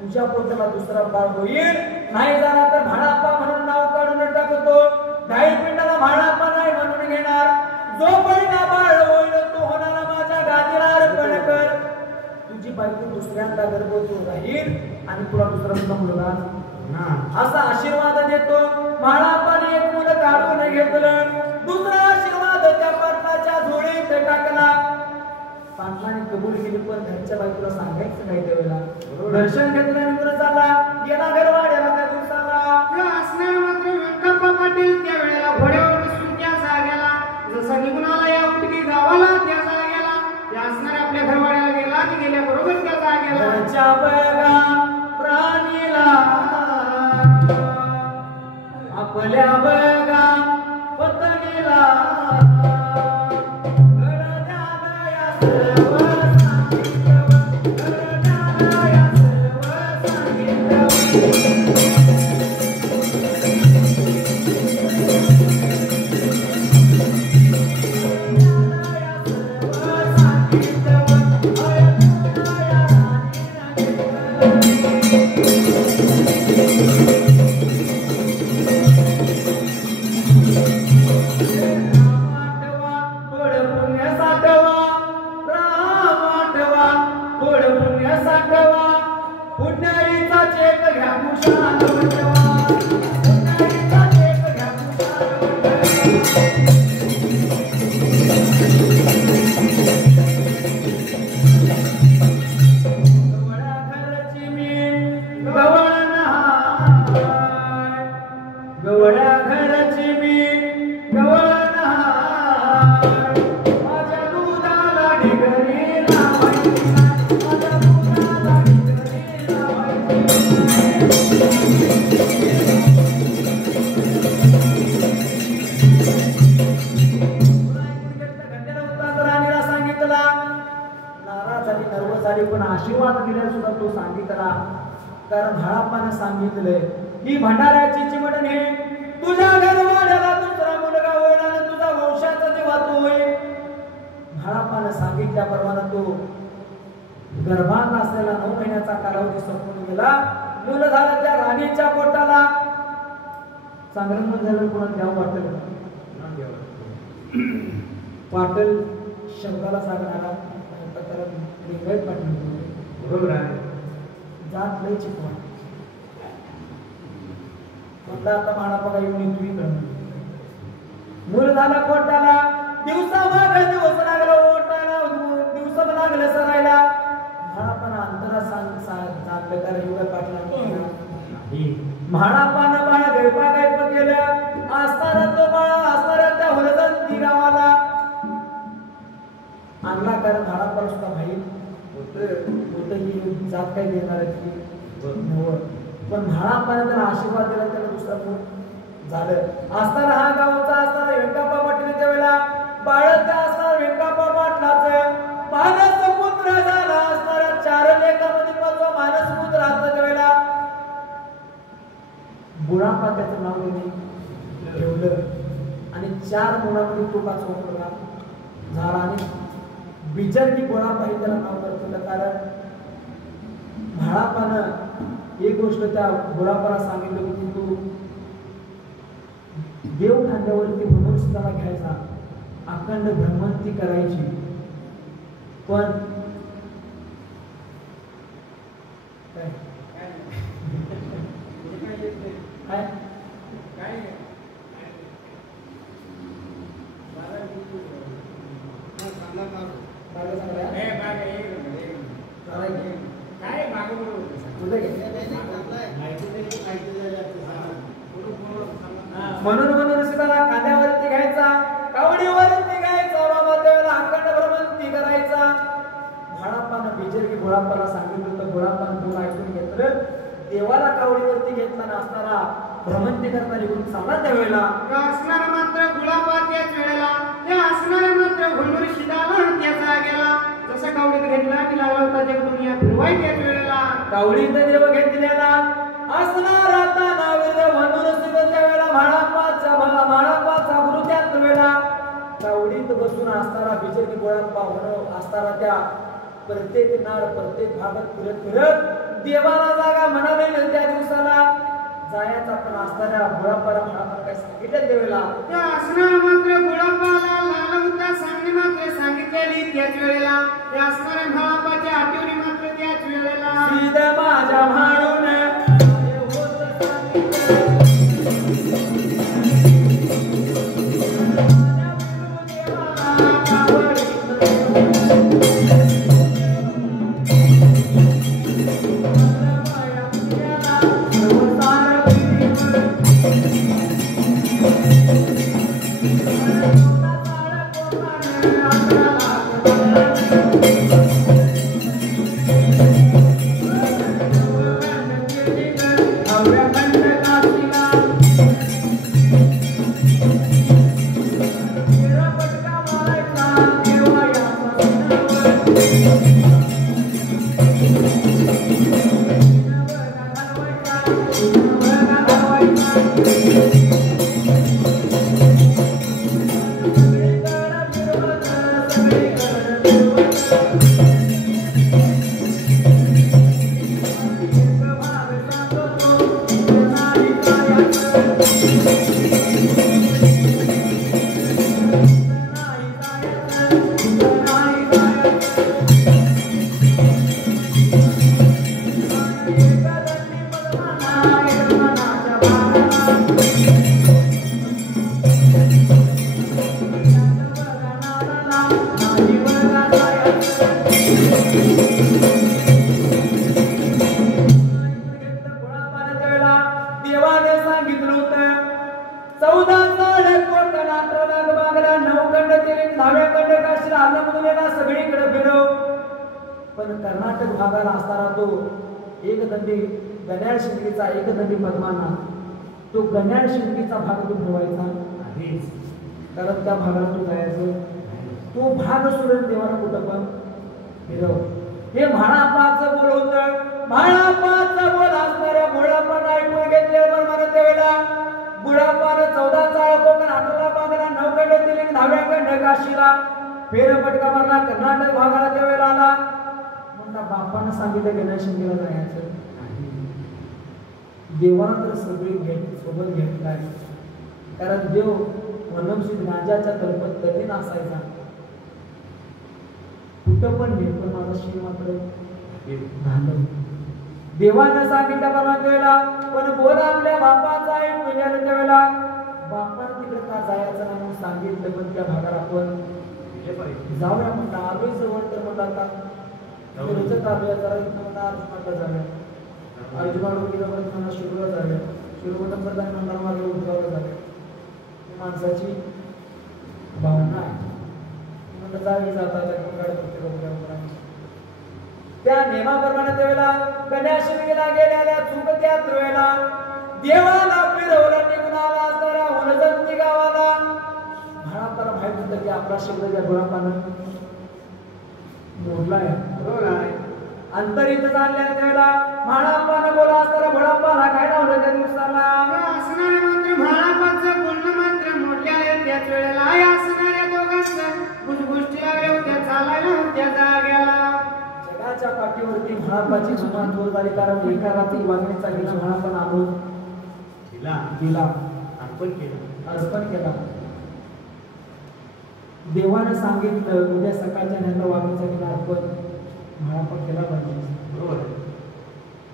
तुझ्या पोटाला दुसरा बाळ होईल. नाही झाला तर म्हाळाप्पा म्हणून नाव काढून टाकतो. गाई पिंडाला म्हाळाप्पा नाही म्हणून घेणार. जो पहिला बाळ होईल तो होणारा माझ्या गादीला अर्पण कर. तुझी बायको दुसऱ्यांदा गर्भवती राहील आणि तुला दुसरा सुद्धा मुलगा असा आशीर्वाद देतो. म्हाळाप्पाने एक मुलं काढून घेतलं. दुसरा आशीर्वाद त्या पाटलाच्या झोळीत टाकला. पाटलाने कबूल केली पण घरच्या बायकोला सांगायचं नाही त्यावेळेला. दर्शन घेतलं आणि पुढे चालला गेला घरवाड्याला. त्या दिवसाला असणारा मात्र व्यंकप्पा पाटील त्या वेळेला घोड्यावर बसून त्या जागेला जसा निघून आला या उटकी गावाला त्या जागेला. त्या असणाऱ्या आपल्या घरवाड्याला गेला आणि गेल्याबरोबर त्या जागेला घरच्या बघा प्राणीला आपल्या बघा पत्नीला आशीर्वाद दिला सुद्धा तो सांगितला. कारण म्हाळाप्पाने सांगितलंय की भंडाऱ्याची चिमटणी तुझ्या घरवाल्याला दुसरा मुलगा होईल आणि तुझा वंशाचा देवा तो होईल. म्हाळाप्पाने सांगितल्याप्रमाणे तो गर्भात असलेला 9 महिन्याचा कालावधी संपून गेला. मूल झालं त्या राणीच्या पोटाला. चांगलं मूल झालं कोणाला द्यावं वाटेल पाटील शब्दाला सांगणारा त्याला लिंगायत पाटील बरोबर आहे. जात लय चिकवा म्हणला आता माणा बघा येऊन तुम्ही मूल झालं पोटाला. दिवसा मागे दिवस लागला ओटाला दिवस लागले सरायला. म्हाळापणा अंतरा सांगलं का युगा पाटला म्हाळापानं बाळा गैपा गैप केलं. असताना तो बाळा असताना त्या हुलजंती गावाला आणला. कारण म्हाळापाला सुद्धा माहीत होतं की जात काय देणार आहे पण म्हाळापानं त्याला आशीर्वाद दिला. त्याला दुसरा मूल झालं. असताना हा गावचा असताना व्यंकाप्पा पाटलाच्या वेळेला बाळत असताना व्यंकाप्पा पाटलाचं मानसपुत्र झाला. असताना 4 लेखामध्ये 5वा मानसपुत्र असताच्या वेळेला बुळापा त्याचं नाव त्यांनी ठेवलं आणि 4 मुलांमध्ये तो 5वा मुलगा झाला. आणि बिजरगी बुळापा हे त्याला नाव ठेवलं. कारण म्हाळापानं एक गोष्ट त्या बुळापाला सांगितलं की तू देव खांद्यावरती म्हणून त्याला घ्यायचा अखंड भ्रमंती करायची. पण म्हणून म्हणून सीताला खांद्यावरती घ्यायचा कावडीवरती घ्यायचा बाबा त्यावेळेला अखंड भ्रमंती करायचा. म्हाळापानं बिजरगी बुळापाला सांगितलं होतं. बुळापानं तो ऐकून घेतलं. देवाला कावडीवरती घेतला नसताना भ्रमंती करता निघून चालला त्यावेळेला असणारा मात्र गुलाबा त्याच वेळेला त्या असणाऱ्या मात्र घोंडूर शिदाला त्याचा गेला. जसं कावडीत घेतला की लागला होता जग दुनिया फिरवाय त्याच वेळेला कावडीत देव घेतलेला असणारा तानावीर म्हणून सिद्ध त्यावेळेला म्हाळापाचा गुरु त्याच वेळेला कावडीत बसून असताना बिजरगी बुळापा म्हणून असताना त्या प्रत्येक नाड प्रत्येक भागात फिरत देवाला जागा म्हणाले त्या दिवसाला जायचा. पण असताना बुळापाला म्हाळापाला काय सांगितलं त्यावेळेला त्या असणारा मात्र गुलाबाला लागला होता सांगणे मात्र सांगितलेली त्याच वेळेला त्या असणाऱ्या म्हाळापाच्या आठवणी मात्र त्याच वेळेला सीधा माझ्या म्हाळून कर्नाटक भागाला असताना तो एक दंडी गण्याळ शिंपीचा एक दंडी पद्माना तो गण्याळ शिंपीचा भाग तो ठेवायचा कारण त्या भागाला तो जायचं. तो भाग सोडून देवाला कुठं पण फिरव. हे म्हाळापाचं बोल होतं. म्हाळापाचं बोल असणाऱ्या बुळापानं ऐकून घेतले बरोबर त्यावेळेला बुळापानं 14 चाळ कोकण 18 बागला 9 खंड दिले 10व्या खंड काशीला फेरफटका मारला कर्नाटक भागाला त्यावेळेला आला म्हणला बापानं सांगितलं गणेशंगीला जायचं देवानं तर सगळे सोबत घेतलाय कारण देव वनमशीत गांजाच्या तलपत तरी नासायचा कुठं पण नेत पण माझा शिव मात्र झालं देवानं सांगितलं परमेला पण बोल आपल्या बापाचा ऐकून गेलं त्यावेळेला बापानं तिकडे का जायचं नाही म्हणून सांगितलं पण त्या भागात आपण जाऊया म्हणता आलोय जवळ तर म्हणलं आता रजत आलोय जरा इथं म्हणा अर्जुनाला जाऊया अर्जुनाला गेलं परत म्हणा शिरूला जाऊया शिरूला प्रधान म्हणणार माझ्या उद्गावला जाऊया माणसाची भावना आहे म्हणलं जावी जाता त्या नियमाप्रमाणे त्यावेळेला गणेशला गेलेल्या चुकत्या वेळेला देवाला फिरवलं निघून आला असणाऱ्या वनजंती गावाला म्हाळापाला माहित होतं की आपला शब्द त्या गुणापानं मोडलाय अंतर इथं चालल्या त्यावेळेला म्हाळापानं बोला असणारा भोळापाला काय लावलं त्या दिवसाला असणारे मंत्र म्हाळापाचं पूर्ण मंत्र मोडले आहे त्याच वेळेला असणाऱ्या दोघांचं गोष्टी लागल्या होत्या चालायला होत्या जाग्याला जगाच्या पाठीवरती म्हाळापाची सुमान जोर झाली कारण एका रात्री वागणीचा गेला म्हाळापण आलो दिला अर्पण केला देवानं सांगितलं उद्या सकाळच्या न्याला वागणीचा गेला अर्पण म्हाळापण केला पाहिजे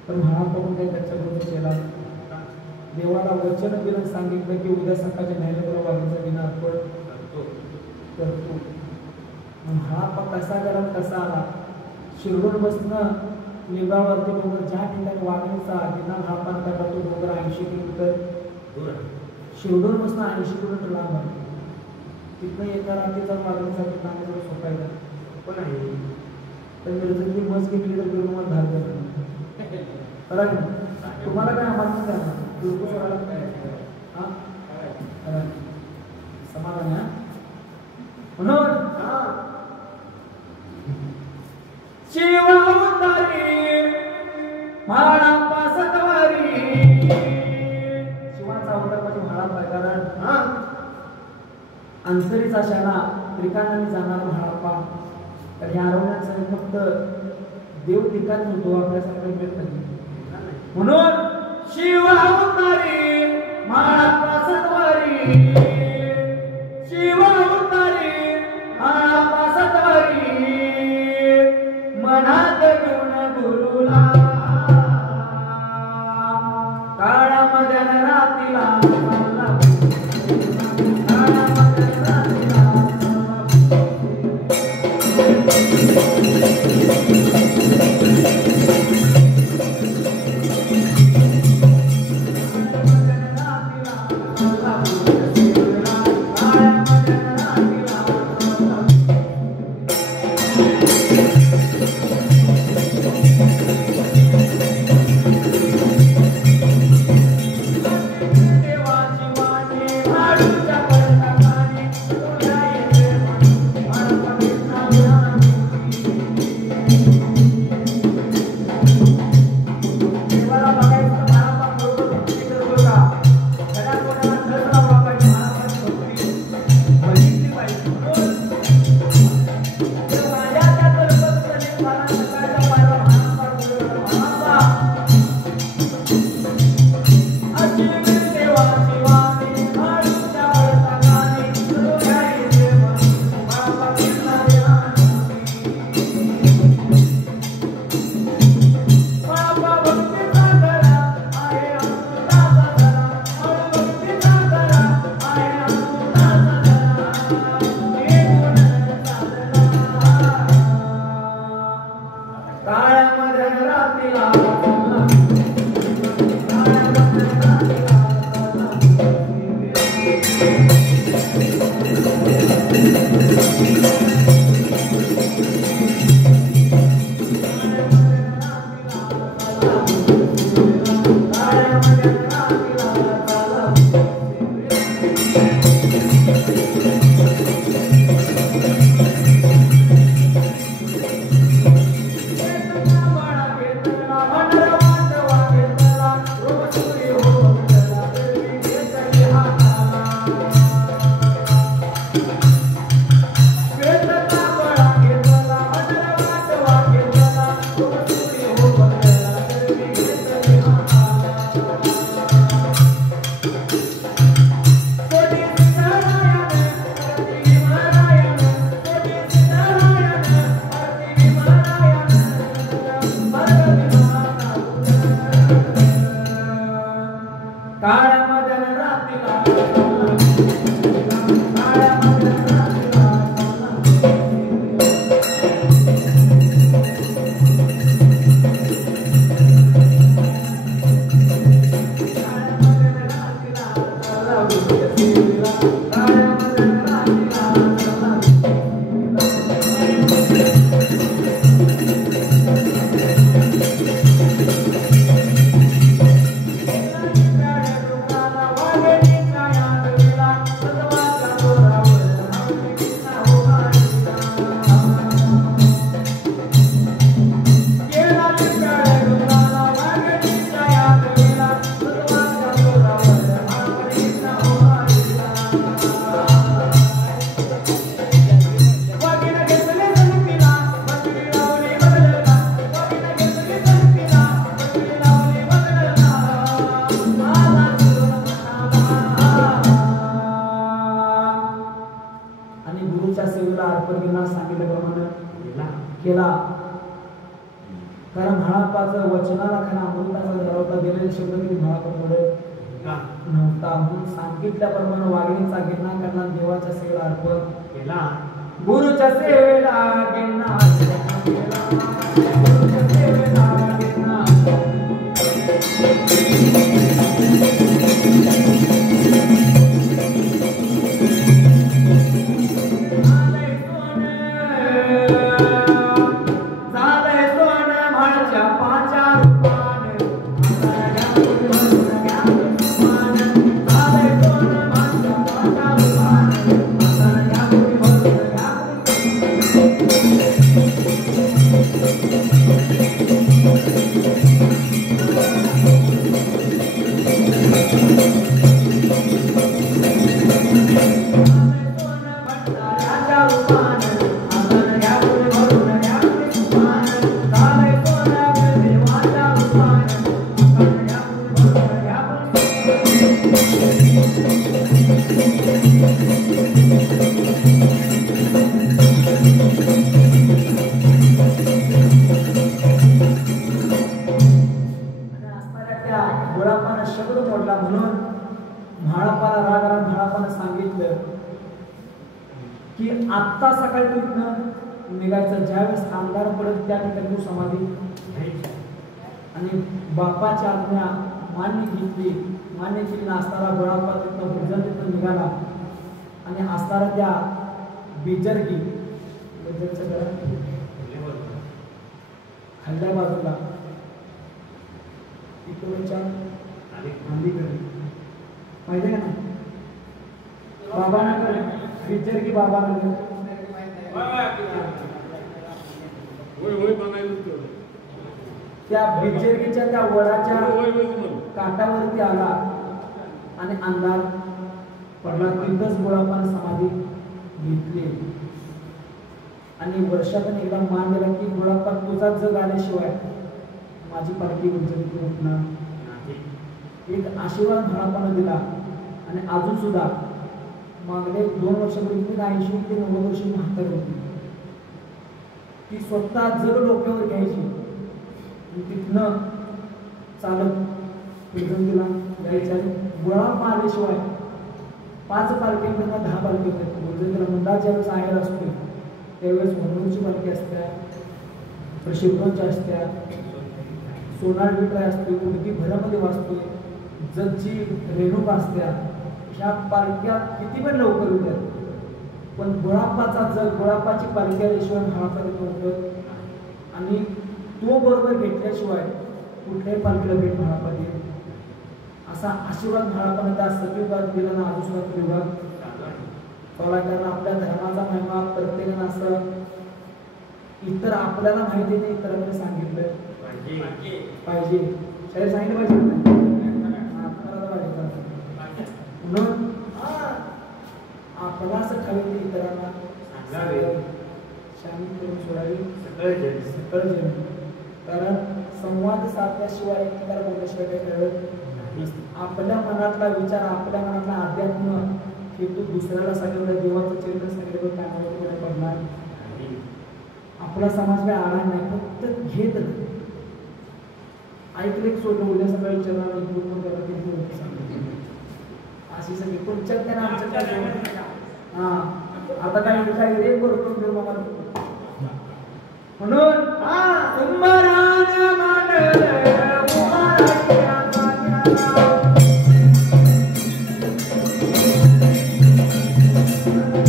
पण म्हाळापण काही त्याच्याबरोबर केला देवाला वचन दिलं सांगितलं की उद्या सकाळच्या न्यायला तुला वागणीचा गेला अर्पण करतो म्हाळापण कसा गेला कसा आला शिरडून बसणं लिंबावरती डोंगर ज्या ठिकाणी वागणीचा गिना म्हाळापण करला तो डोंगर 80 किलोमीटर शिरडून बसणं 80 किलोमीटर लांब आहे तिथनं एका रात्रीचा वागणीसाठी नांदेड सोपायला पण आहे तर मिरजची बस घेतली तर बिरुमात धार द्यायला तुम्हाला काय आम्हाला करणार बिलकुल हा समाधान आहे म्हणून शिवावतारी म्हाळापा सतवारी शिवाचा अवतार म्हणजे म्हाळापा कारण अंतरीचा शाळा त्रिकाणाने जाणार म्हाळापा तर या आरवण्याचा फक्त देव ठिकाण होतो आपल्यासारखं मिळत नाही म्हणून शिवावतारी म्हाळापा सतवारी शिवावतारी म्हाळापा सतवारी मनात घेऊन गुरुला काळामध्ये रातीला माझ्या केला. कारण म्हाळाप्पाचं वचनाला खाना अमृताचा धरावता दिलेले शब्द किती म्हाळाप्पामुळे नव्हता म्हणून सांगितल्याप्रमाणे वाघिणीचा गिरणा करणार देवाच्या सेवेला अर्पण केला. गुरुच्या सेवेला गिरणा केला. गुरुच्या सेवेला गिरणा आत्ता सकाळी तिथनं निघायचं. ज्यावेळेस अंधार पडत त्या ठिकाणी तू समाधी घ्यायची आणि बापाची आज्ञा मान्य केली असताना गोळाप्पा तिथनं भजन तिथं निघाला आणि असताना त्या बिजरगी खाल्ल्या बाजूला तिकडच्या अलीकडे माहिती आहे ना बाबानगर बिजरगी बाबानगर त्या बिजरगीच्या त्या वडाच्या काठावरती आला आणि अंधार पडला. तिथंच गोळाप्पाने समाधी घेतली आणि वर्षातून एकदा मान दिला की गोळाप्पा तुझा जग आल्याशिवाय माझी पालखी बिजरगी उठणार. एक आशीर्वाद गोळाप्पाने दिला आणि अजून सुद्धा मागले 2 वर्षापूर्वी 80 ते 90 वर्ष म्हातारी होती. ती स्वतः जर डोक्यावर घ्यायची तिथनं चालत बिजरगीला जायच्या. गोळाप्पा आल्याशिवाय 5 पालख्यांना 10 पालखी होत्या. बिजरगीला मुंडा ज्यावेळेस आहेर असतो त्यावेळेस वनूरची पालखी असत्या, प्रशिवची असत्या, सोनार विठराय असते, उडकी भरामध्ये वाचतोय, जगची रेणुका असत्या. ह्या पालख्या किती पण लवकर होत्या पण गोळाप्पाचा जग गोळाप्पाची पालखी आल्याशिवाय म्हाळापर्यंत होतं आणि तो बरोबर घेतल्याशिवाय कुठल्याही पालखीला भेट म्हाळापा देईल असा आशीर्वाद म्हाळापाने त्या सतयुगात दिला ना. अजून सुद्धा युगात चालला. कारण आपल्या धर्माचा महिमा प्रत्येकानं असं इतर आपल्याला माहिती नाही इतरांनी सांगितलं पाहिजे. शाळेत सांगितलं पाहिजे म्हणून आपला असं खाली इतरांना शामिल करून सोडावी सकळ जण. कारण संवाद साधल्याशिवाय एकमेकाला बोलल्याशिवाय काही कळत. आपल्या मनातला विचार आपल्या मनातला अध्यात्म हे तू दुसऱ्याला सांगितलं देवाचं चरित्र सांगितलं कानावर पडणार. आपला समाज काय आला नाही फक्त घेत ऐकले सोडलं उद्या सकाळी विचारणार अशी सगळी तुमच्यात त्यांना आमच्यात काय. हा आता काय रे करतो म्हणून उंबरान मांडले उंबराच्या जाग्याला.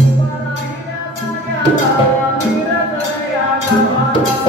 उंबराच्या जाग्याला मिरजल्या गावाला.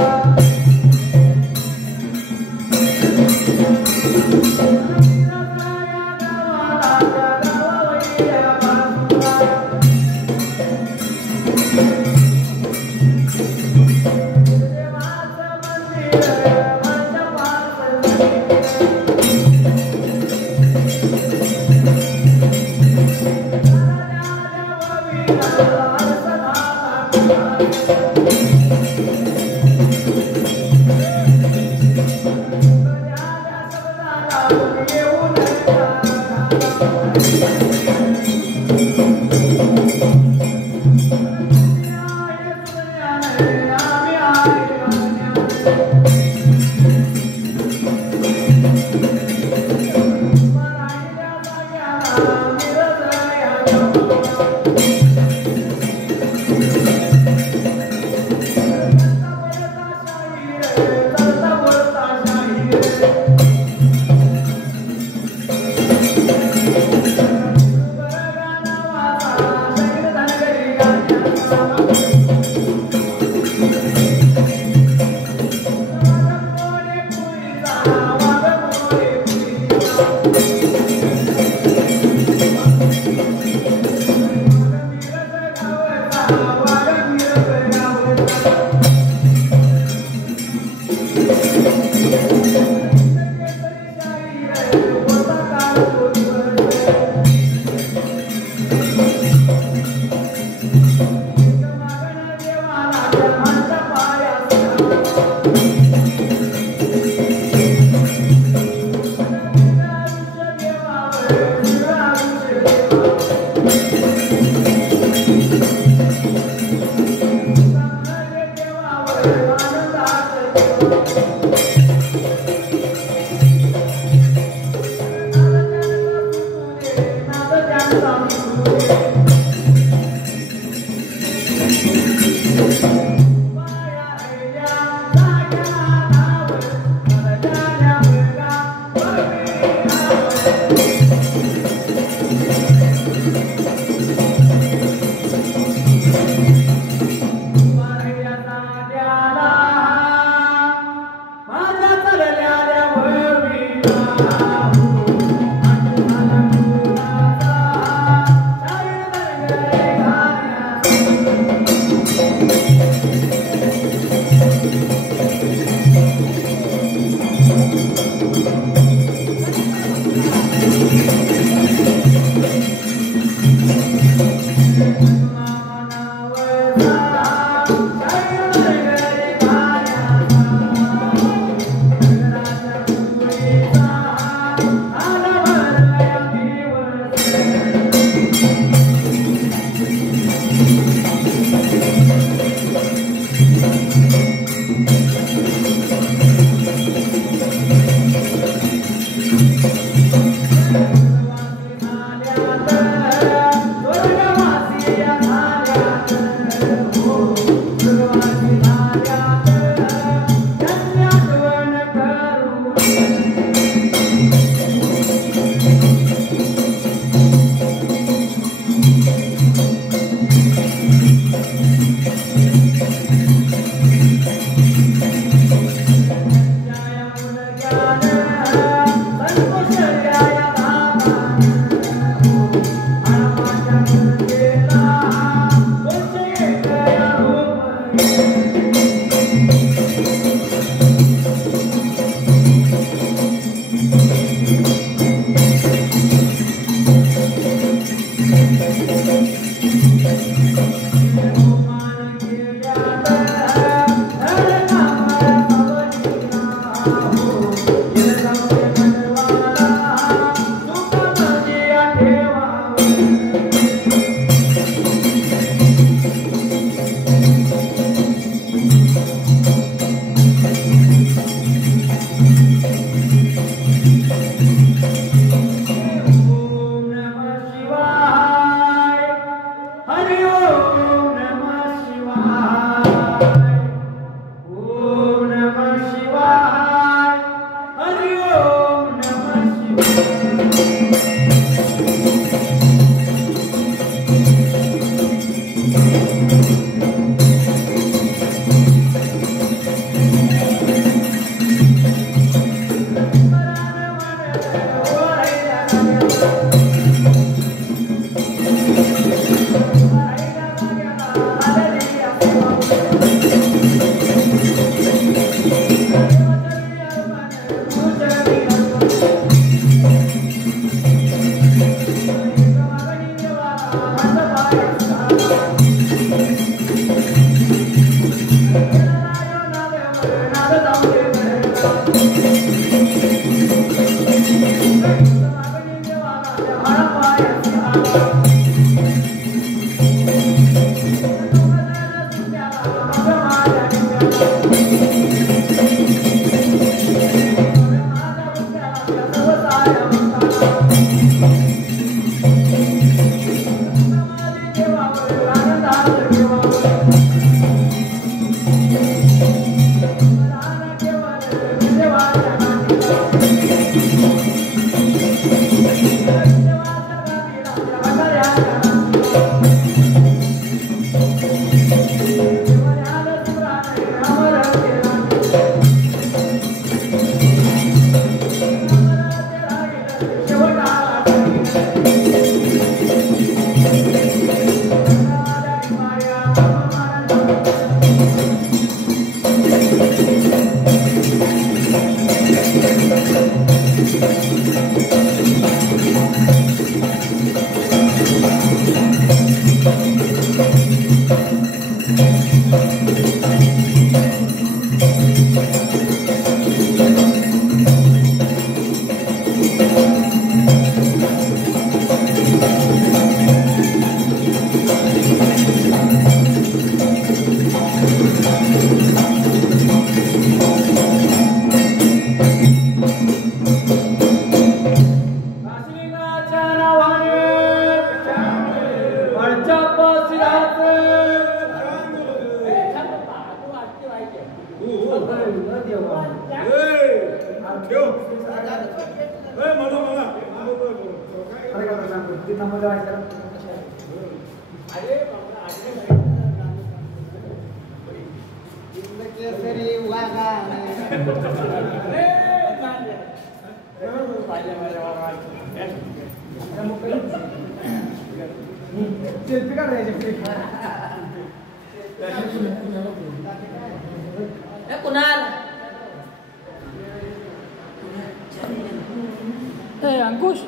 अंकुश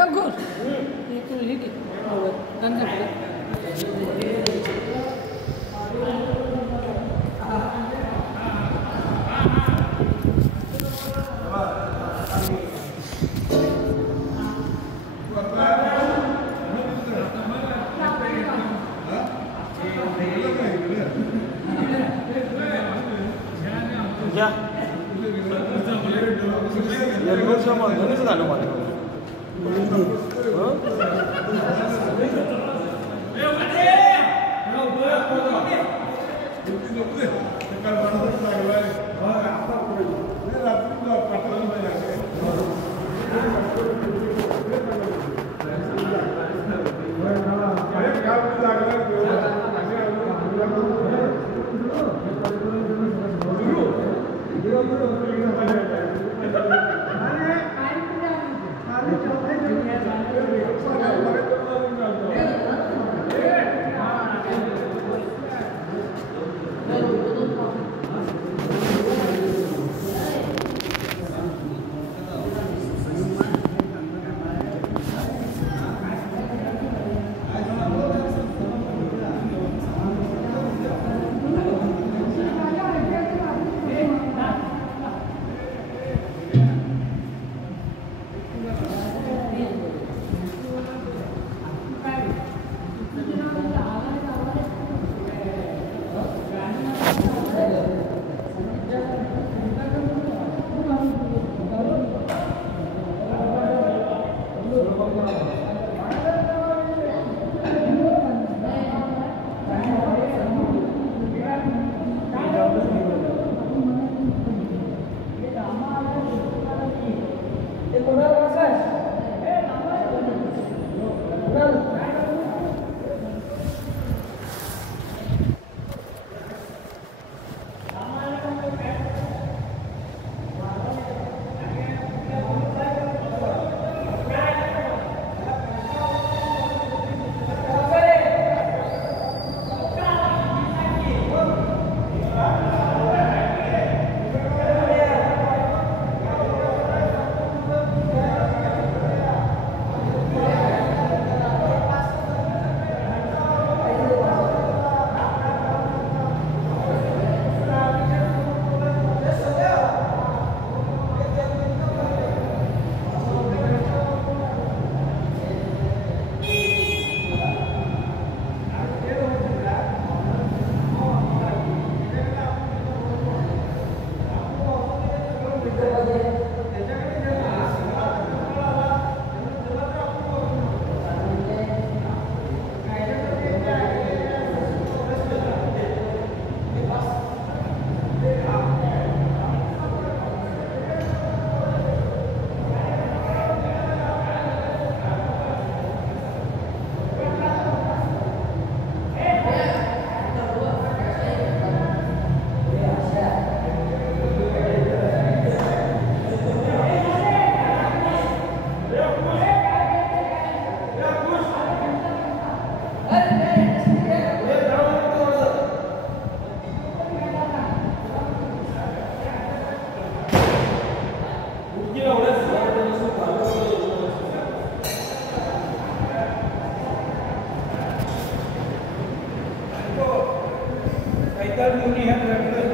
अंकुश हे की कैताळ मुनी ह्या रत्न